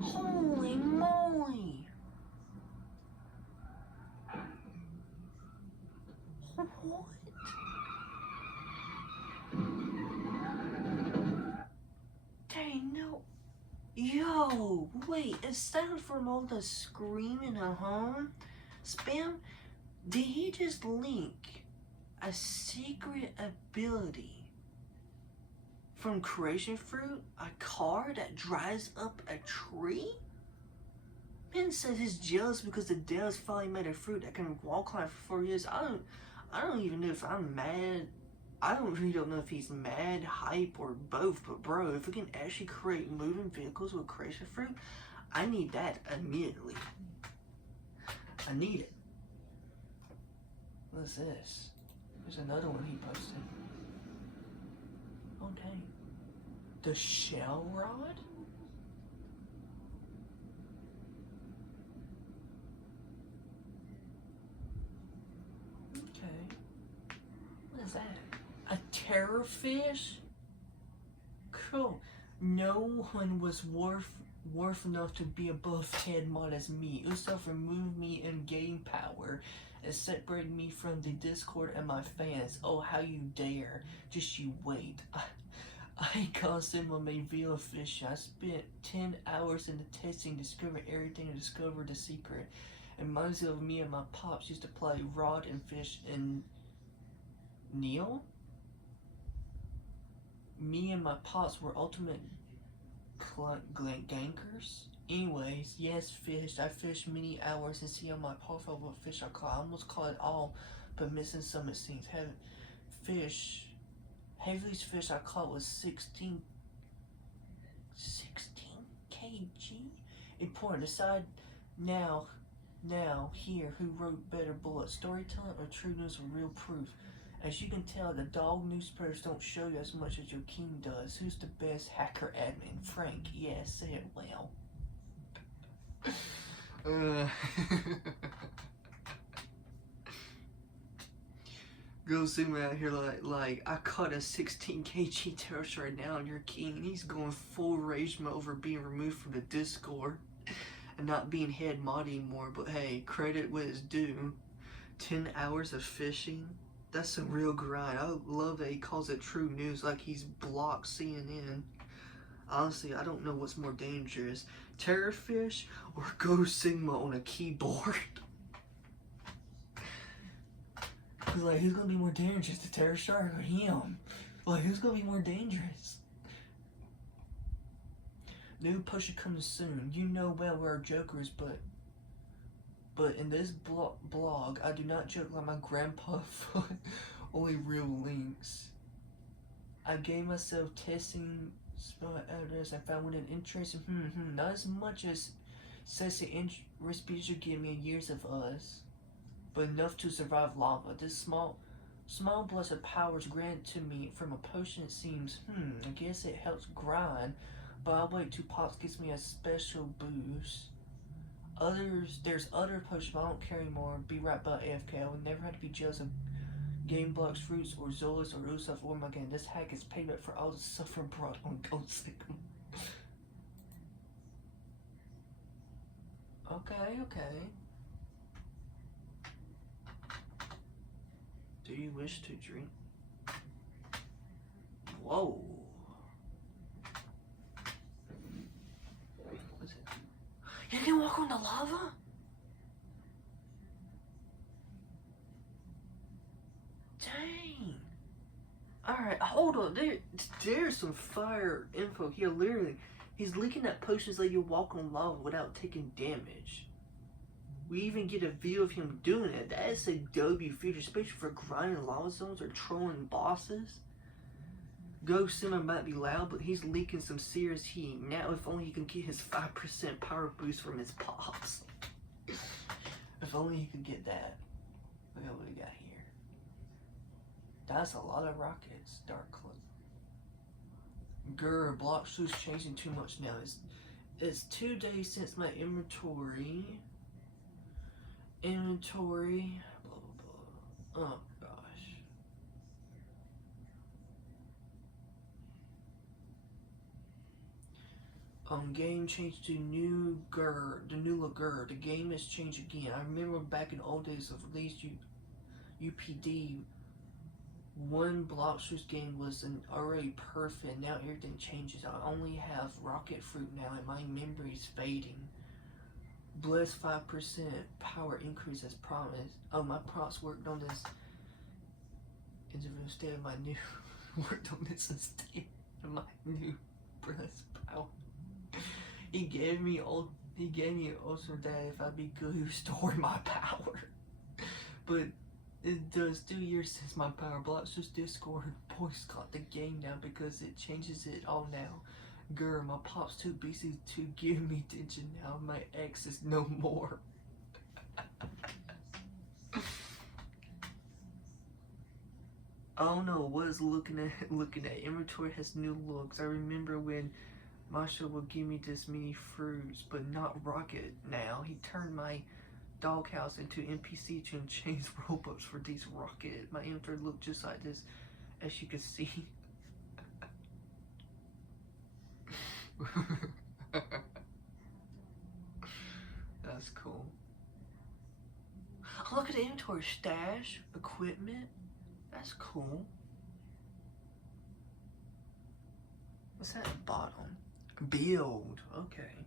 Holy moly. What? Dang, no. Yo, wait, aside from all the screaming at home, Spam, did he just link a secret ability from Creation Fruit, a car that drives up a tree? Ben says he's jealous because the devs finally made a fruit that can wall climb for 4 years. I don't even know if I'm mad. I really don't know if he's mad, hype, or both. But bro, if we can actually create moving vehicles with Creation Fruit, I need that immediately. I need it. What's this? There's another one he posted. Oh dang. The shell rod? Okay. What is that? A terror fish? Cool. No one was worth enough to be above head mod as me. Usopp removed me and gained power and separated me from the Discord and my fans. Oh, how you dare. Just you wait. I constantly made video fish. I spent 10 hours in the testing, discovering everything and discovered the secret. It reminds me of me and my pops used to play rod and fish in Neil. Me and my pops were ultimate gankers. Anyways, yes, fished. I fished many hours and see on my profile what fish I caught. I almost caught it all, but missing some it seems. Heaviest fish I caught was 16 kg. Important. Decide now here who wrote better bullets, storytelling or true news or real proof. As you can tell, the dog newspapers don't show you as much as your king does. Who's the best hacker admin? Frank. Yeah, say it well. Go zoom out here like I caught a 16 kg terrorist right now on your king and he's going full rage mode over being removed from the Discord and not being head mod anymore. But hey, credit what is due. 10 hours of fishing. That's some real grind. I love that he calls it true news like he's Blox CNN. Honestly, I don't know what's more dangerous. Terrorfish or Go Sigma on a keyboard. Cause like, who's gonna be more dangerous? The Terror Shark or him? Like, who's gonna be more dangerous? New push coming soon. You know well where our Joker is, but in this blog, I do not joke like my grandpa foot. Only real links. I gave myself testing spell address. I found one in interest. Not as much as sexy recipes you give me in years of us, but enough to survive lava. This small blessed powers granted to me from a potion. It seems. I guess it helps grind, but I'll wait till Pops gives me a special boost. There's other potions, but I don't care anymore. Be right by AFK. I would never have to be jealous of Game Blox, Fruits, or Zolas, or Usopp, or my game. This hack is payback for all the suffering brought on Gold Sigma. Okay. Do you wish to drink? Whoa. What's it? You can walk on the lava? Dang. Alright, hold on. There's some fire info here. Literally, he's leaking that potions let you walk on lava without taking damage. We even get a view of him doing it. That is a W feature, especially for grinding lava zones or trolling bosses. Ghost Simmer might be loud, but he's leaking some serious heat. Now, if only he can get his 5% power boost from his pops. If only he could get that. Look at what we got here. That's a lot of rockets. Dark Cloak. Grr, Blox who's changing too much now. It's 2 days since my inventory. Blah, blah, blah. Oh, gosh. Game changed to new Grr, the new Grr. The game has changed again. I remember back in old days of at least UPD, one Blox game was already perfect. Now everything changes. I only have Rocket Fruit now and my memory is fading. Bless 5% power increase as promised. Oh, my props worked on this instead of my new worked on this instead of my new bless power. He gave me an ulcer that if I'd be good, he would store my power. But it does 2 years since my power. Blox just Discord boycott the game now because it changes it all now. Grr, my pop's too busy to give me attention now. My ex is no more. Oh no, was looking at inventory has new looks. I remember when Masha would give me this many fruits, but not Rocket now. He turned my doghouse into NPC to change Robux for these Rocket. My inventory looked just like this, as you can see. That's cool. Oh, look at the inventory. Stash, equipment. That's cool. What's that at the bottom? Build. Okay.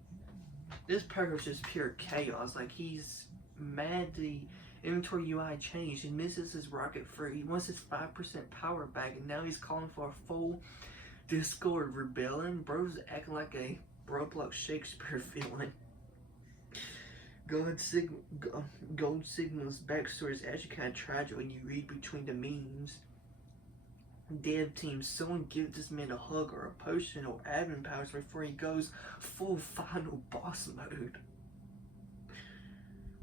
This paragraph is just pure chaos. Like, he's mad the inventory UI changed. He misses his Rocket Fruit. He wants his 5% power back, and now he's calling for a full Discord rebellion. Bro's acting like a Roblox Shakespeare villain. Gold Signal's backstory is actually kind of tragic when you read between the memes. Dev team, someone give this man a hug or a potion or admin powers before he goes full final boss mode.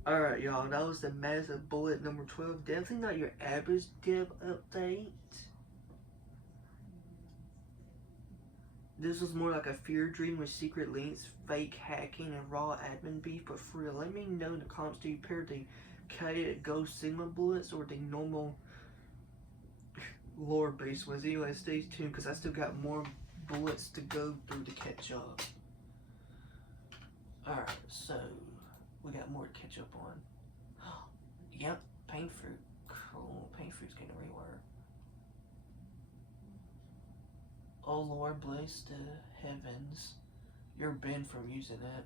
Alright, y'all, that was the massive bullet number 12. Definitely not your average dev update. This was more like a fear dream with secret links, fake hacking, and raw admin beef. But for real, let me know in the comments, do you pair the K Ghost Sigma bullets or the normal lore based ones? Anyway, stay tuned because I still got more bullets to go through to catch up. Alright, so we got more to catch up on. Yep, Pain Fruit. Cool, Pain Fruit's getting a rework. Oh Lord, bless the heavens. You're banned from using it.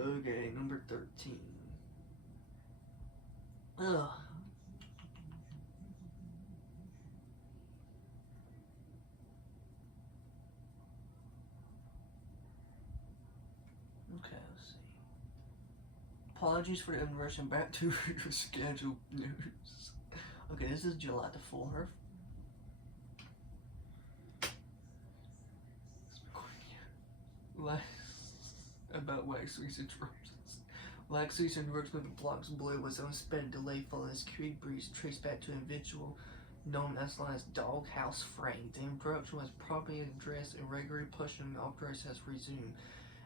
Okay, number 13. Ugh. Okay, let's see. Apologies for the inversion. Back to your scheduled news. Okay, this is July the 4th. About Wax Research Roses. Wax Research works with Blox Blue was unspent delay following a security breach traced back to an individual known as Doghouse Frank. The interruption was properly addressed and regular pushing operation has resumed.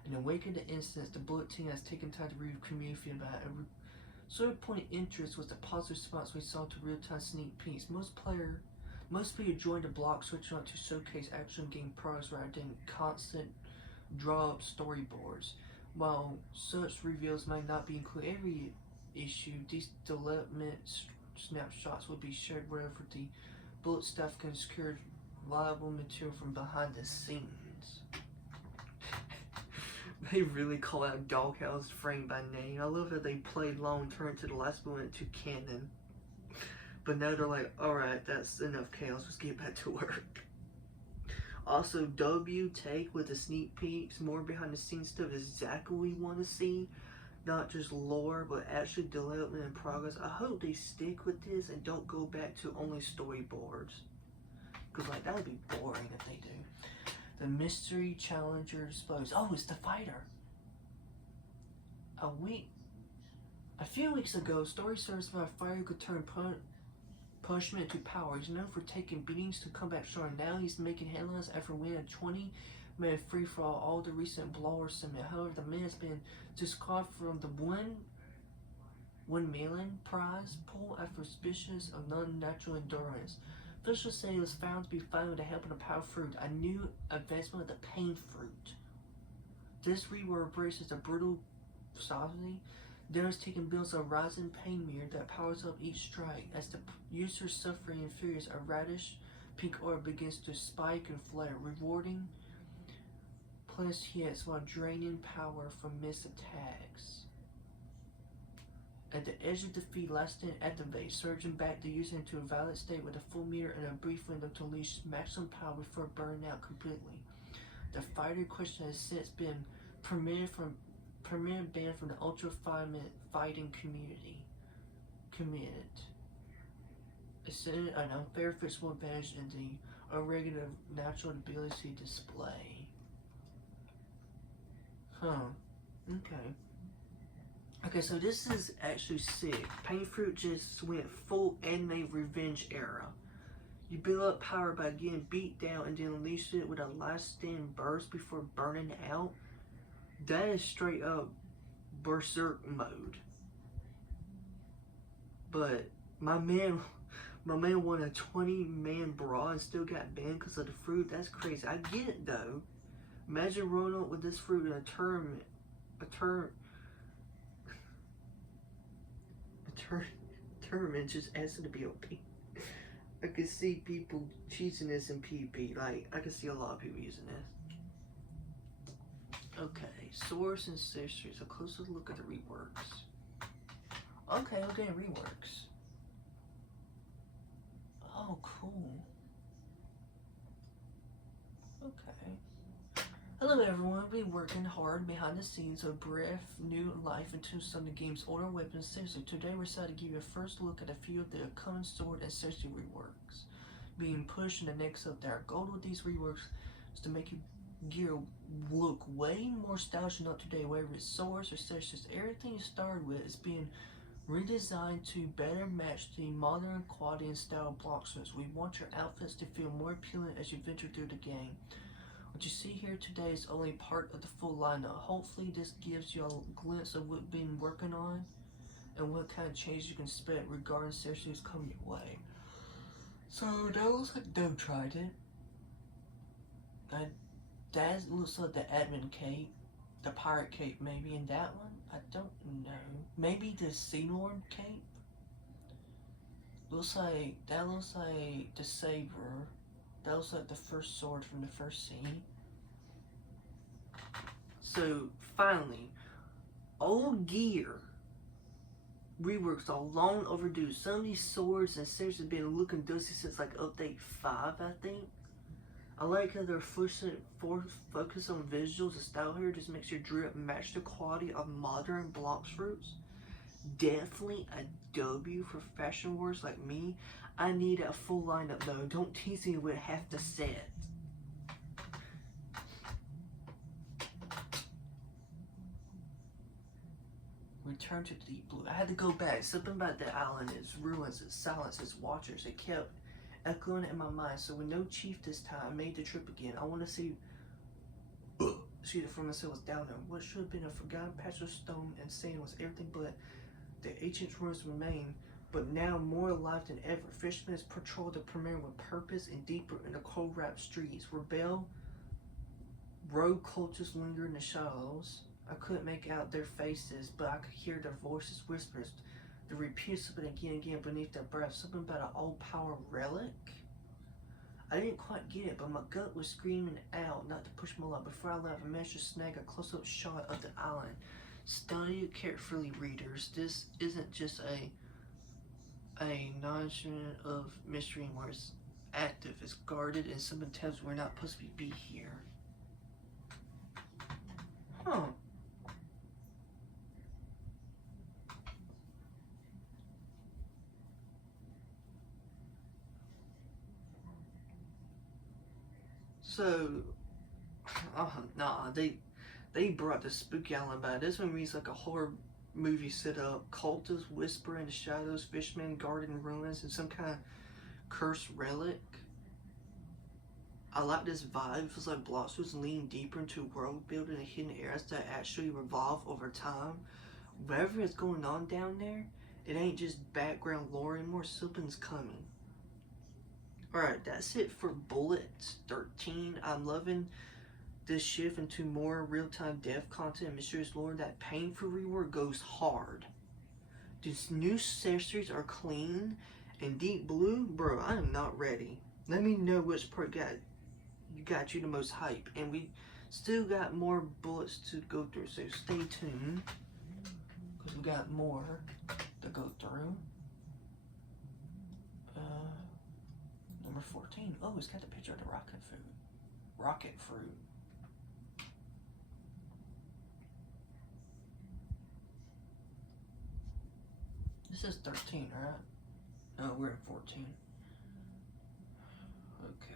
In the wake of the incident, the Bulletin has taken time to review community feedback. A sort of point of interest was the positive response we saw to real-time sneak peeks. Most people joined the Blox switching on to showcase actual game progress rather than constant draw up storyboards. While such reveals might not be included every issue, these developments snapshots will be shared wherever the Bullet staff can secure reliable material from behind the scenes. They really call out Doghouse Frame by name. I love how they played long turn to the last moment to canon. But now they're like, alright, that's enough chaos, let's get back to work. Also, W take with the sneak peeks, more behind the scenes stuff is exactly what we want to see. Not just lore, but actually development and progress. I hope they stick with this and don't go back to only storyboards. Because like, that would be boring if they do. The mystery challenger disposed. Oh, it's the fighter. A few weeks ago, story serves by a fighter who could turn punishment to power. He's known for taking beatings to come back strong. Now he's making headlines after winning a 20-man free-for-all all the recent Blox summit. However, the man has been disqualified from the $1 million prize pool after suspicious of non-natural endurance. Officials say he was found to be fighting with the help of the power fruit, a new advancement of the pain fruit. This rework embraces the brutal sovereignty. There is taking builds a rising pain mirror that powers up each strike. As the user's suffering and furious, a reddish pink aura begins to spike and flare, rewarding plus hits while draining power from missed attacks. At the edge of defeat, last stand activates, surging back the user into a violent state with a full mirror and a brief window to unleash maximum power before burning out completely. The fighter question has since been permitted banned from the ultra fighting community. It's an unfair physical advantage in the irregular natural ability display. Okay. Okay, so this is actually sick. Pain Fruit just went full anime revenge era. You build up power by getting beat down and then unleash it with a last stand burst before burning out. That is straight up berserk mode. But my man won a 20-man brawl and still got banned because of the fruit. That's crazy. I get it though. Imagine rolling up with this fruit in a tournament just adds to the BOP. I could see people choosing this in PvP. Like, I could see a lot of people using this. Okay, Swords and Sorceries. A closer look at the reworks. Okay, we're getting reworks. Oh, cool. Okay. Hello everyone, we've been working hard behind the scenes to breathe new life into some of the game's older weapons. Seriously, today we're excited to give you a first look at a few of the upcoming Sword and Sorcery reworks being pushed in the next update. Our goal with these reworks is to make your gear look way more stylish and up to date, whether it's swords or sorceries. Everything you started with is being redesigned to better match the modern quality and style of Blox. We want your outfits to feel more appealing as you venture through the game. What you see here today is only part of the full lineup. Hopefully this gives you a glimpse of what we've been working on and what kind of changes you can expect regarding sorceries coming your way. So that looks like Doe tried it. That looks like the admin cape, the pirate cape maybe, and that one, I don't know. Maybe the Sea Lord cape? That looks like the saber. That was like the first sword from the first scene. So finally, old gear reworks are long overdue. Some of these swords and sorceries have been looking dusty since like update 5, I think. I like how they're focus on visuals. The style here just makes your drip match the quality of modern Blox fruits. Definitely a W for fashion wars like me. I need a full lineup though. Don't tease me with half the set. Return to the deep blue. I had to go back. Something about the island, its ruins, its silence, its watchers. It kept echoing in my mind. So with no chief this time, I made the trip again. I want to see from myself was down there. What should have been a forgotten patch of stone and sand was everything but the ancient ruins remain, but now more alive than ever. Fishermen patrol the perimeter with purpose and deeper in the cold-wrapped streets. Rogue cultists lingered in the shadows. I couldn't make out their faces, but I could hear their voices, whispers. They repeat something again and again beneath their breath. Something about an old power relic. I didn't quite get it, but my gut was screaming out not to push my luck. Before I left, I managed to snag a close-up shot of the island. Study it carefully, readers. This isn't just a nonchalant of mystery where it's active, it's guarded, and someone tells we're not supposed to be here. Huh. So, nah, they brought the spooky island back. This one reads like a horror movie set up. Cultists whisper in the shadows, fishermen guarding ruins, and some kind of cursed relic. I like this vibe. It feels like Blox was leaning deeper into world building and hidden areas that actually revolve over time. Whatever is going on down there, it ain't just background lore anymore. Something's coming. Alright, that's it for Bullets 13. I'm loving this shift into more real-time dev content and mysterious lore. That painful reward goes hard. These new series are clean and deep blue. Bro, I am not ready. Let me know which part got you the most hype. And we still got more bullets to go through, so stay tuned. Because we got more to go through. Number 14. Oh, it's got the picture of the rocket fruit. This is 13, right? No, we're at 14. Okay.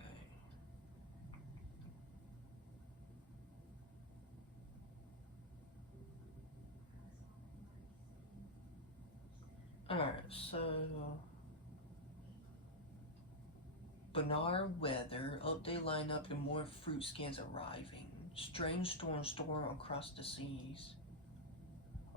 Alright, so Benar weather, update lineup, and more fruit skins arriving. Strange storms across the seas.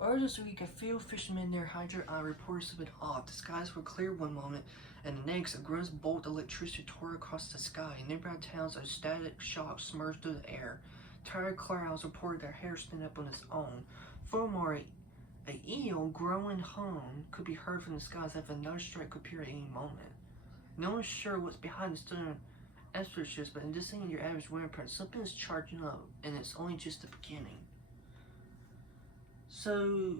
Earlier this week, a field fisherman near Hydra reported something odd. The skies were clear one moment, and the next, a gross bolt of electricity tore across the sky. Nearby towns, a static shock smurged through the air. Tired clouds reported their hair stand up on its own. Furthermore, a eel growing home could be heard from the skies if another strike could appear at any moment. No one's sure what's behind the stone aspirations, but in this ain't your average winter print. Something is charging up, and it's only just the beginning. So,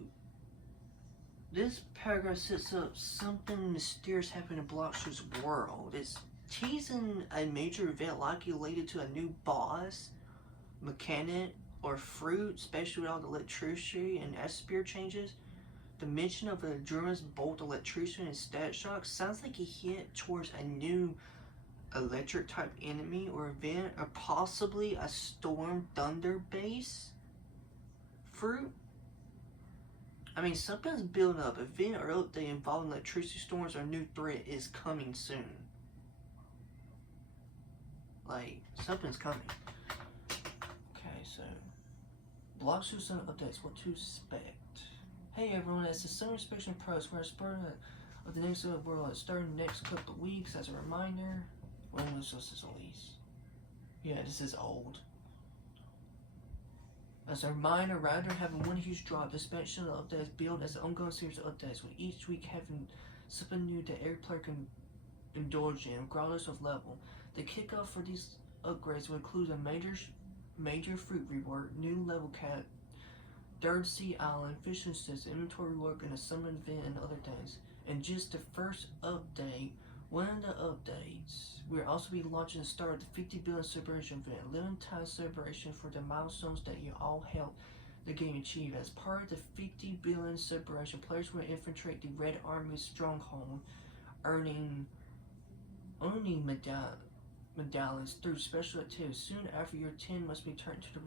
this paragraph sets up something mysterious happening in Blox's world. It's teasing a major event likely related to a new boss, mechanic, or fruit, especially with all the electricity and atmosphere changes. The mention of a German's bolt electricity and stat shock sounds like a hint towards a new electric type enemy or event, or possibly a storm thunder base fruit. I mean, something's building up. Event or update involving electricity storms or new threat is coming soon. Like, something's coming. Okay, so Blox who's sent updates. What to expect? Hey everyone, as the summer inspection approaches, we're spurring of the next world. It's starting next couple of weeks. As a reminder, when was this release? Yeah, this is old. As a reminder, rather than having one huge drop, the expansion of updates build as an ongoing series of updates, with each week having something new that every player can indulge in, regardless of level. The kickoff for these upgrades will include a major fruit rework, new level cap, third sea island, fishing system, inventory rework, and a summon event and other things. And just the first update, one of the updates, we'll also be launching the start of the 50 billion celebration event, limited time celebration for the milestones that you all helped the game achieve. As part of the 50 billion celebration, players will infiltrate the Red Army's stronghold, earning medallions through special activities. Soon after, your attention must be turned to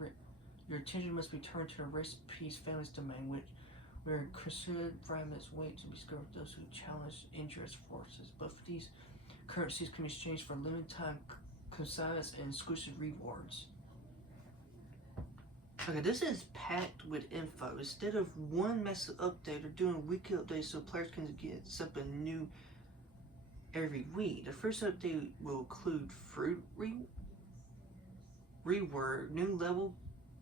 the Rest Peace Family's domain, where considered fragments wait to be discovered those who challenge injurious forces. Both of these currencies can be exchanged for limited time consignments and exclusive rewards. Okay, this is packed with info. Instead of one massive update, they're doing weekly updates so players can get something new every week. The first update will include fruit reword, new level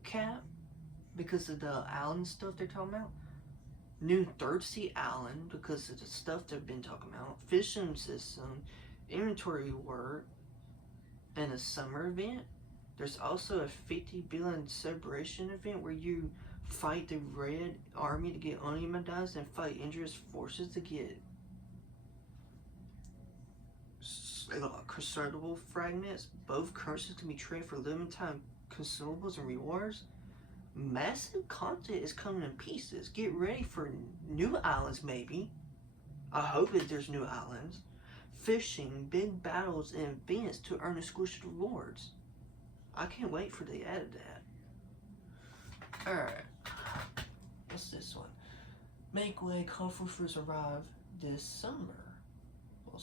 cap because of the island stuff they're talking about, new third sea island because of the stuff they've been talking about, fishing system, inventory work, and a summer event. There's also a 50 billion celebration event where you fight the Red Army to get unimmunized and fight injurious forces to get crucible fragments. Both currencies can be traded for limited time consumables and rewards. Massive content is coming in pieces. Get ready for new islands, maybe. I hope that there's new islands. Fishing, big battles, and events to earn exclusive rewards. I can't wait for they added that. Alright. What's this one? Make way, colorful fruits arrive this summer. Well,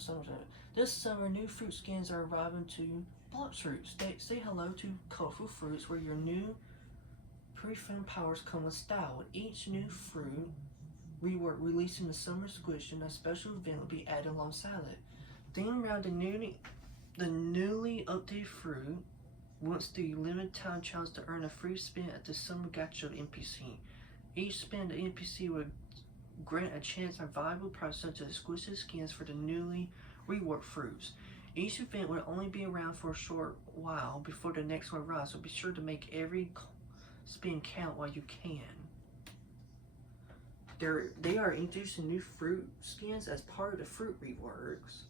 this summer, new fruit skins are arriving to Blox fruits. Say hello to colorful fruits where your new pre-found powers come with style. With each new fruit rework releasing the summer squishin, a special event will be added alongside it. Themed around the newly updated fruit, once the limited time challenge to earn a free spin at the summer gacha NPC. Each spin the NPC would grant a chance at valuable prizes such as exclusive skins for the newly reworked fruits. Each event will only be around for a short while before the next one arrives, so be sure to make every spin count while you can. They are introducing new fruit skins as part of the fruit reworks.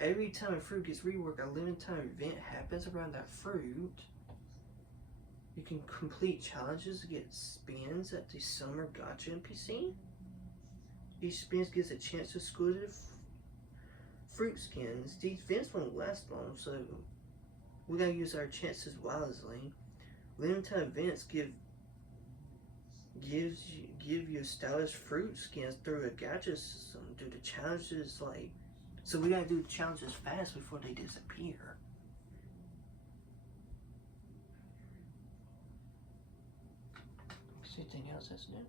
Every time a fruit gets reworked, a limited time event happens around that fruit. You can complete challenges to get spins at the summer gacha NPC. Each spin gives a chance to exclusive fruit skins. These events won't last long, so we gotta use our chances wisely. Limited time events give you stylish fruit skins through a gacha system. Do the challenges so we gotta do the challenges fast before they disappear. Anything else that's new?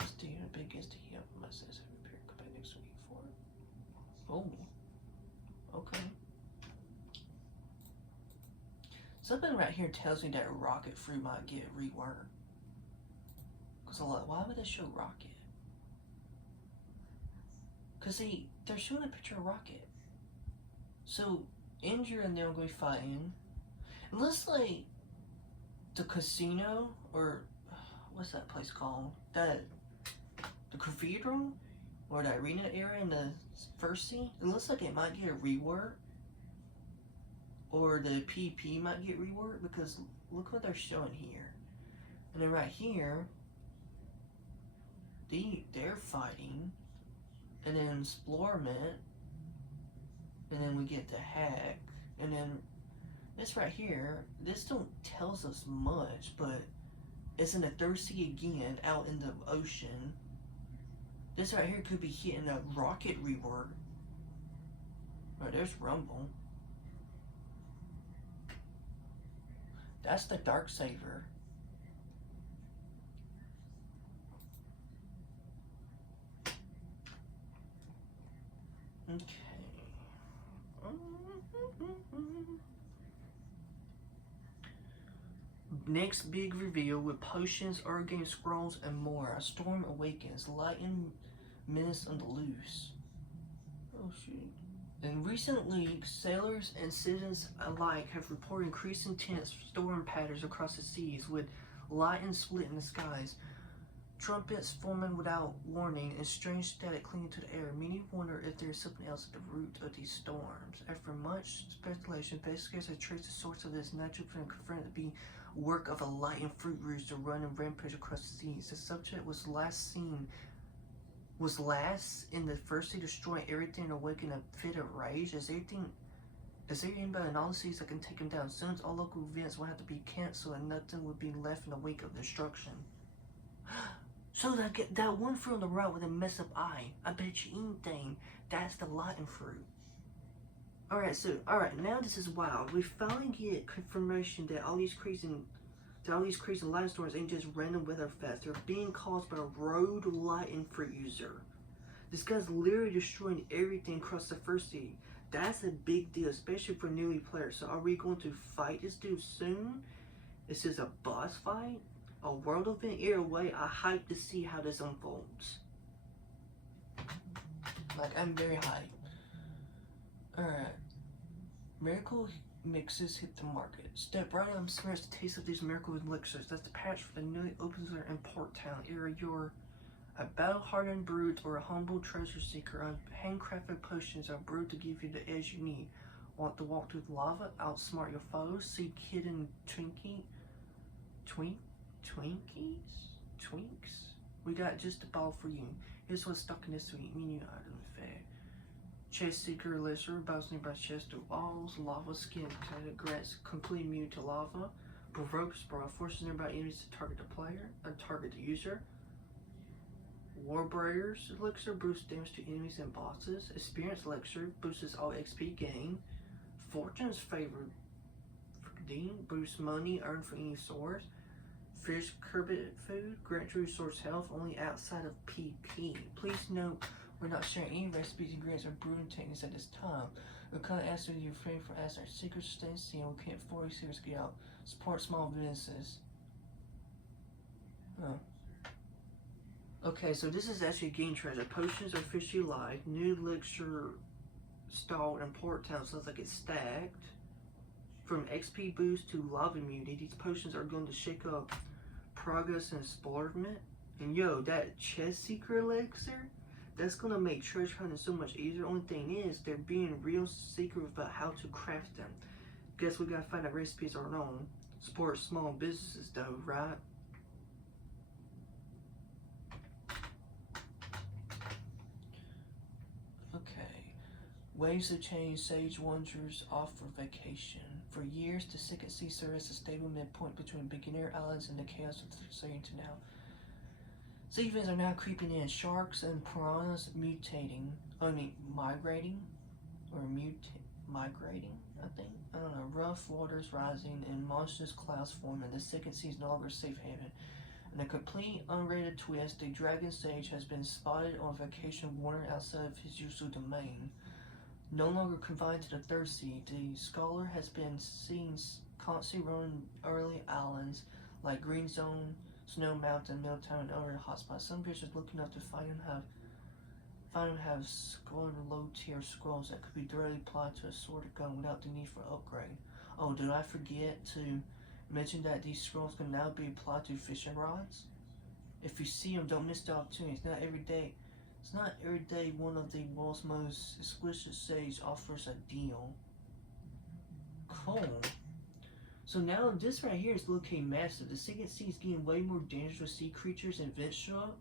SD and a big SD up my says repair. Come back next week for it. Oh, okay. Something right here tells me that rocket fruit might get reworked. Cause why would they show rocket? Cause they're showing a picture of rocket. So Indra and them going to be fighting. Unless like the casino or what's that place called? The cathedral or the arena area in the first scene. It looks like it might get a rework. Or the PP might get reworked because look what they're showing here. And then right here, they're fighting. And then Explorement. And then we get the hack. And then this right here, this don't tells us much, but it's in the third sea again, out in the ocean. This right here could be hitting a rocket rework. Oh, there's Rumble. That's the Dark Saver. Okay. Next big reveal with potions, Game scrolls, and more. A storm awakens, light and menace on the loose. Oh shoot. In recent weeks, sailors and citizens alike have reported increasing intense storm patterns across the seas, with light and split in the skies, trumpets forming without warning, and strange static clinging to the air. Many wonder if there is something else at the root of these storms. After much speculation, investigators have traced the source of this natural phenomenon, confirmed to be work of a light and fruit rooster running rampage across the seas. The subject was last in the first sea, destroying everything and awakening a fit of rage. Is there anybody in all the seas that can take him down? Soon all local events will have to be cancelled and nothing will be left in the wake of destruction. So that one fruit on the right with a messed up eye, I bet you anything that's the lighting fruit. Alright, now this is wild. We finally get confirmation that all these crazy light storms ain't just random weather effects. They're being caused by a road lighting fruit user. This guy's literally destroying everything across the first sea. That's a big deal, especially for newly players. So are we going to fight this dude soon? This is a boss fight? A world event either way. I hype to see how this unfolds. Like, I'm very hyped. Alright. Miracle mixes hit the market. Step right up and experience the taste of these miracle elixirs. That's the patch for the newly opened in Port Town. Either you're a battle-hardened brute or a humble treasure seeker. Handcrafted potions are brewed to give you the edge you need. Want to walk through the lava, outsmart your foes, see hidden twinkies? We got just the ball for you. Here's what's stuck in this sweet menu item fair. Chest Seeker Elixir, bounce nearby chest to walls, lava skin grants complete immune to lava. Provoke Sprawl forces nearby enemies to target the player, or target the user. Warbriar's Elixir boosts damage to enemies and bosses. Experience Elixir boosts all XP gain. Fortune's Favor boosts money earned for any source. Fish Curbit Food grants you source health only outside of PP. Please note, we're not sharing any recipes, ingredients, or brewing techniques at this time. We'll kind of ask you to refrain from asking our secrets to stay sealed. We can't force secrets to get out. Support small businesses. Oh. Okay, so this is actually game treasure. Potions are fishy life. New elixir stalled in Port Town. Sounds like it's stacked. From XP boost to lava immunity, these potions are going to shake up progress and explorement. And yo, that chest seeker elixir, that's gonna make treasure hunting so much easier. Only thing is, they're being real secret about how to craft them. Guess we gotta find out recipes on our own. Support small businesses though, right? Okay. Waves of Change, Sage Wanderers off for vacation. For years, the Second Sea served as a stable midpoint between beginner islands and the chaos of the sea to now. Sea events are now creeping in. Sharks and piranhas migrating, I think. I don't know. Rough waters rising and monstrous clouds forming. The Second Sea is no longer a safe haven. In a complete unrated twist, the dragon sage has been spotted on vacation wandering outside of his usual domain. No longer confined to the Third Sea, the scholar has been seen constantly roaming early islands like Green Zone, Snow Mountain, Milltown, and other hotspots. Some viewers are looking up to find him have scored low-tier scrolls that could be directly applied to a sword or gun without the need for upgrade. Oh, did I forget to mention that these scrolls can now be applied to fishing rods? If you see them, don't miss the opportunity. It's not every day one of the world's most exquisite sage offers a deal. Cool. So now this right here is looking massive. The Second Sea is getting way more dangerous with sea creatures and vent show up.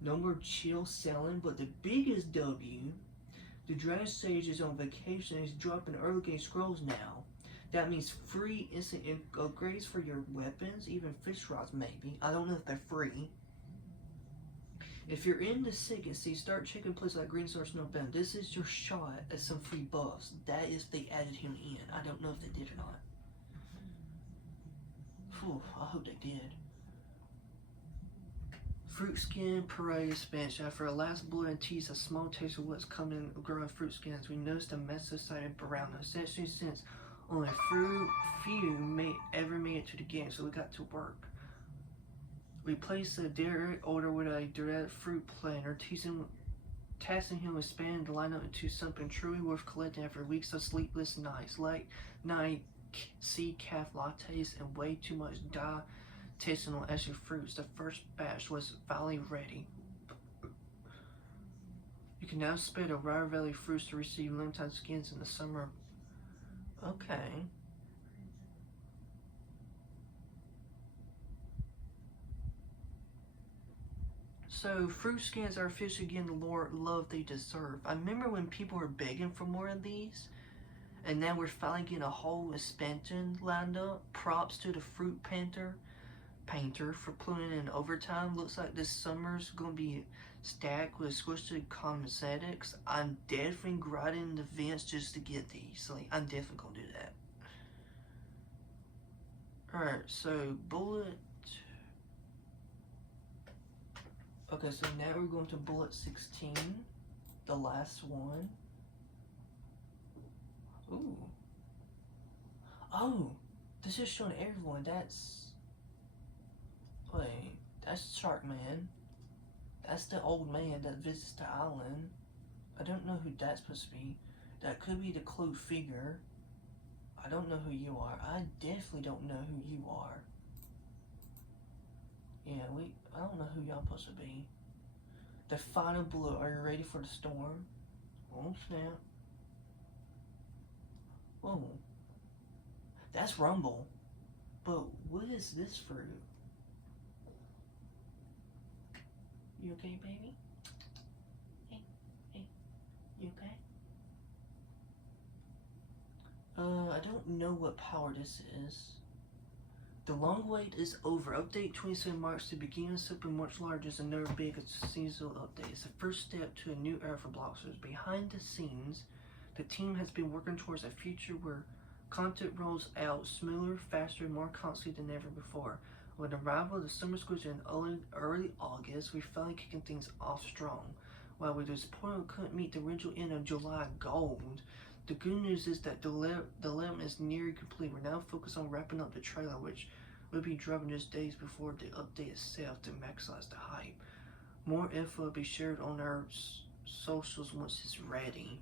No more chill selling, but the biggest W, the Dragon Sage is on vacation and he's dropping early game scrolls now. That means free instant upgrades for your weapons, even fish rods maybe. I don't know if they're free. If you're in the Second Sea, start checking places like Green Source, Snow Mountain. This is your shot at some free buffs. That is, they added him in. I don't know if they did or not. Whew, I hope they did. Fruit Skin Parade expansion. After our last Bulletin teased a small taste of what's coming growing fruit skins, we noticed a massive sighting around us. Essentially, since only few ever made it to the game, so we got to work. We placed a direct order with a direct fruit planner, tasking him with expanding the lineup into something truly worth collecting after weeks of sleepless nights. Late night sea calf lattes and way too much dye tasting on extra fruits. The first batch was finally ready. You can now expect a Rare Valley fruits to receive limited skins in the summer. Okay. So, fruit skins are officially getting the love they deserve. I remember when people were begging for more of these, and now we're finally getting a whole expansion lined up. Props to the fruit painter for pulling in overtime. Looks like this summer's gonna be stacked with squishy cosmetics. I'm definitely grinding the vents just to get these. Like, I'm definitely gonna do that. Alright, so bullet. Okay, so now we're going to bullet 16, the last one. Ooh. Oh, this is showing everyone. That's Wait, that's Shark Man. That's the old man that visits the island. I don't know who that's supposed to be. That could be the clue figure. I don't know who you are. I definitely don't know who you are. Yeah, I don't know who y'all supposed to be. The final blow. Are you ready for the storm? Oh snap. Whoa. That's Rumble. But what is this fruit? You okay, baby? Hey, you okay? I don't know what power this is. The long wait is over. Update 27 marks the beginning of something much larger is another big seasonal update. It's the first step to a new era for Bloxers. Behind the scenes, the team has been working towards a future where content rolls out smoother, faster, and more constantly than ever before. With the arrival of the summer schools in early August, we're finally kicking things off strong. While we disappointed we couldn't meet the original end of July goal, the good news is that the limb is nearly complete. We're now focused on wrapping up the trailer, which will be dropping just days before the update itself to maximize the hype. More info will be shared on our socials once it's ready.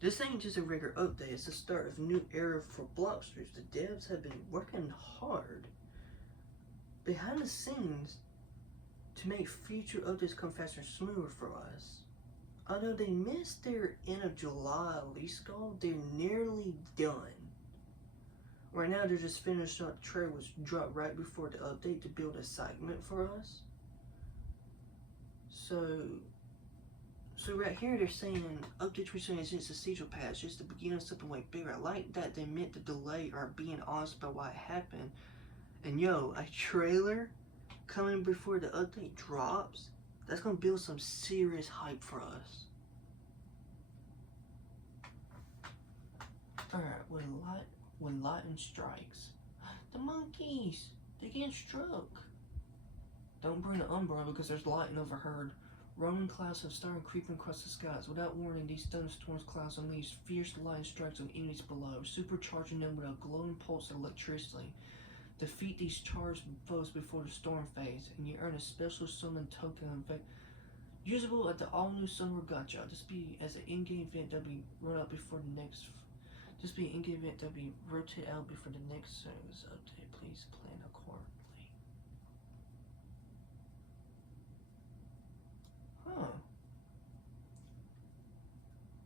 This ain't just a regular update, it's the start of a new era for Blocksters. The devs have been working hard behind the scenes to make future updates come faster and smoother for us. Although they missed their end of July release goal, they're nearly done. Right now they're just finishing up the trailer which dropped right before the update to build excitement for us. So right here they're saying update 27 is just a procedural patch, just the beginning of something way bigger. I like that they meant the delay or being honest about why it happened. And yo, a trailer coming before the update drops, that's gonna build some serious hype for us. Alright, when lightning strikes. The monkeys! They get struck! Don't bring the umbrella because there's lightning overheard. Rolling clouds have started creeping across the skies. Without warning, these thunderstorms clouds unleash fierce lightning strikes on enemies below, supercharging them with a glowing pulse of electricity. Defeat these charged foes before the storm fades, and you earn a special summon token usable at the all-new Summer Gacha. This be as an in-game event that'll be run out before the next. This be an in-game event that'll be rotated out before the next service update. Please plan accordingly.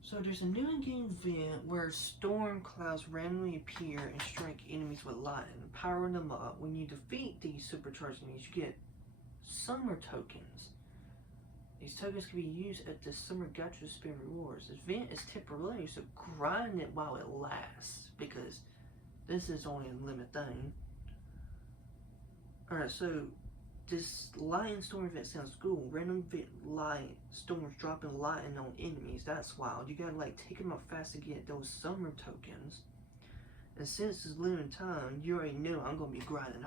So there's a new in-game event where storm clouds randomly appear and strike enemies with lightning, powering them up. When you defeat these supercharged enemies, you get summer tokens. These tokens can be used at the Summer Gacha to spin rewards. This event is temporary, so grind it while it lasts, because this is only a limited thing. Alright, so this lightning storm event sounds cool. Random light storms dropping lightning on enemies. That's wild. You gotta like take them up fast to get those summer tokens. And since it's limited time, you already know I'm gonna be grinding.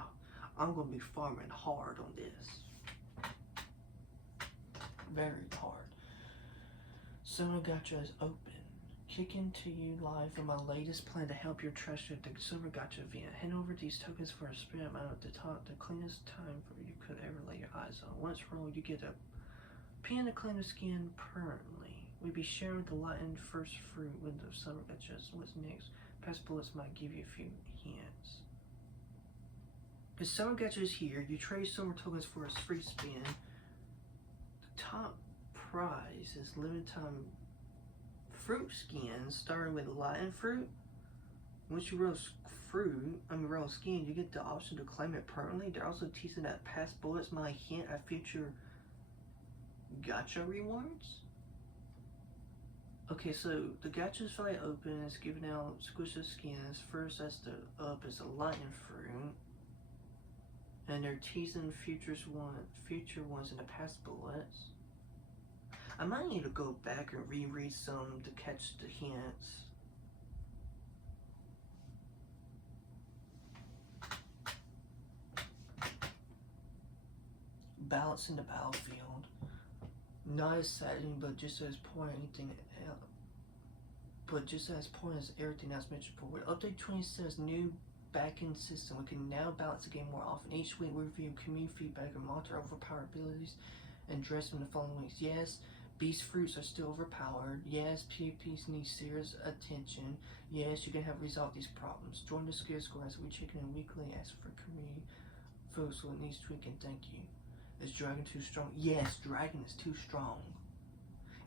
I'm gonna be farming hard on this. Very hard. Summer Gacha is open. Kicking to you live for my latest plan to help your treasure the Summer Gacha event. Hand over these tokens for a spin amount at the top, the cleanest time for you could ever lay your eyes on. Once rolled, you get a pin to claim the skin permanently. We'll be sharing the Latin first fruit with the Summer Gacha. What's next? Past bullets might give you a few hints. The Summer Gacha is here. You trade summer tokens for a free spin. The top prize is limited time fruit skins starting with lion fruit. Once you roll roll skin, you get the option to claim it permanently. They're also teasing that past bullets might hint at future gacha rewards. Okay, so the gacha is finally open. It's giving out squishy skins. First, that's the up is a lightning fruit, and they're teasing future ones in the past bullets. I might need to go back and reread some to catch the hints. Balance in the battlefield. Not as exciting, but just as point anything else. But just as point as everything else mentioned before. With update 20 says new back-end system. We can now balance the game more often. Each week we review community feedback and monitor overpowered abilities and address them in the following weeks. Yes, beast fruits are still overpowered. Yes, PvPs need serious attention. Yes, you can help resolve these problems. Join the skill score as we check in weekly and ask for community folks what needs tweaking. Thank you. Is Dragon too strong? Yes, Dragon is too strong.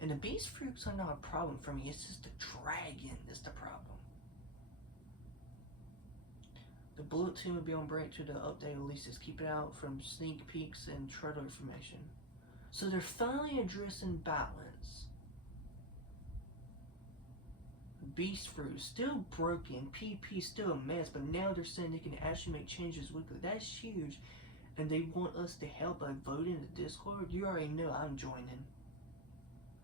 And the beast fruits are not a problem for me. It's just the dragon that's the problem. The Bulletin will be on break to the update releases. Keep it out from sneak peeks and trailer information. So they're finally addressing balance. Beast fruit still broken, PP still a mess, but now they're saying they can actually make changes weekly. That's huge, and they want us to help by voting in the Discord. You already know I'm joining.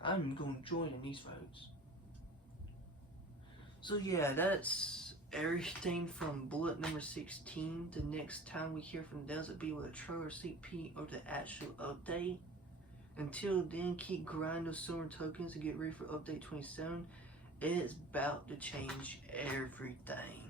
I'm going to join in these votes. So yeah, that's everything from bullet number 16. The next time we hear from them, it'll be with a trailer sneak peek or the actual update. Until then, keep grinding those silver tokens to get ready for update 27. It's about to change everything.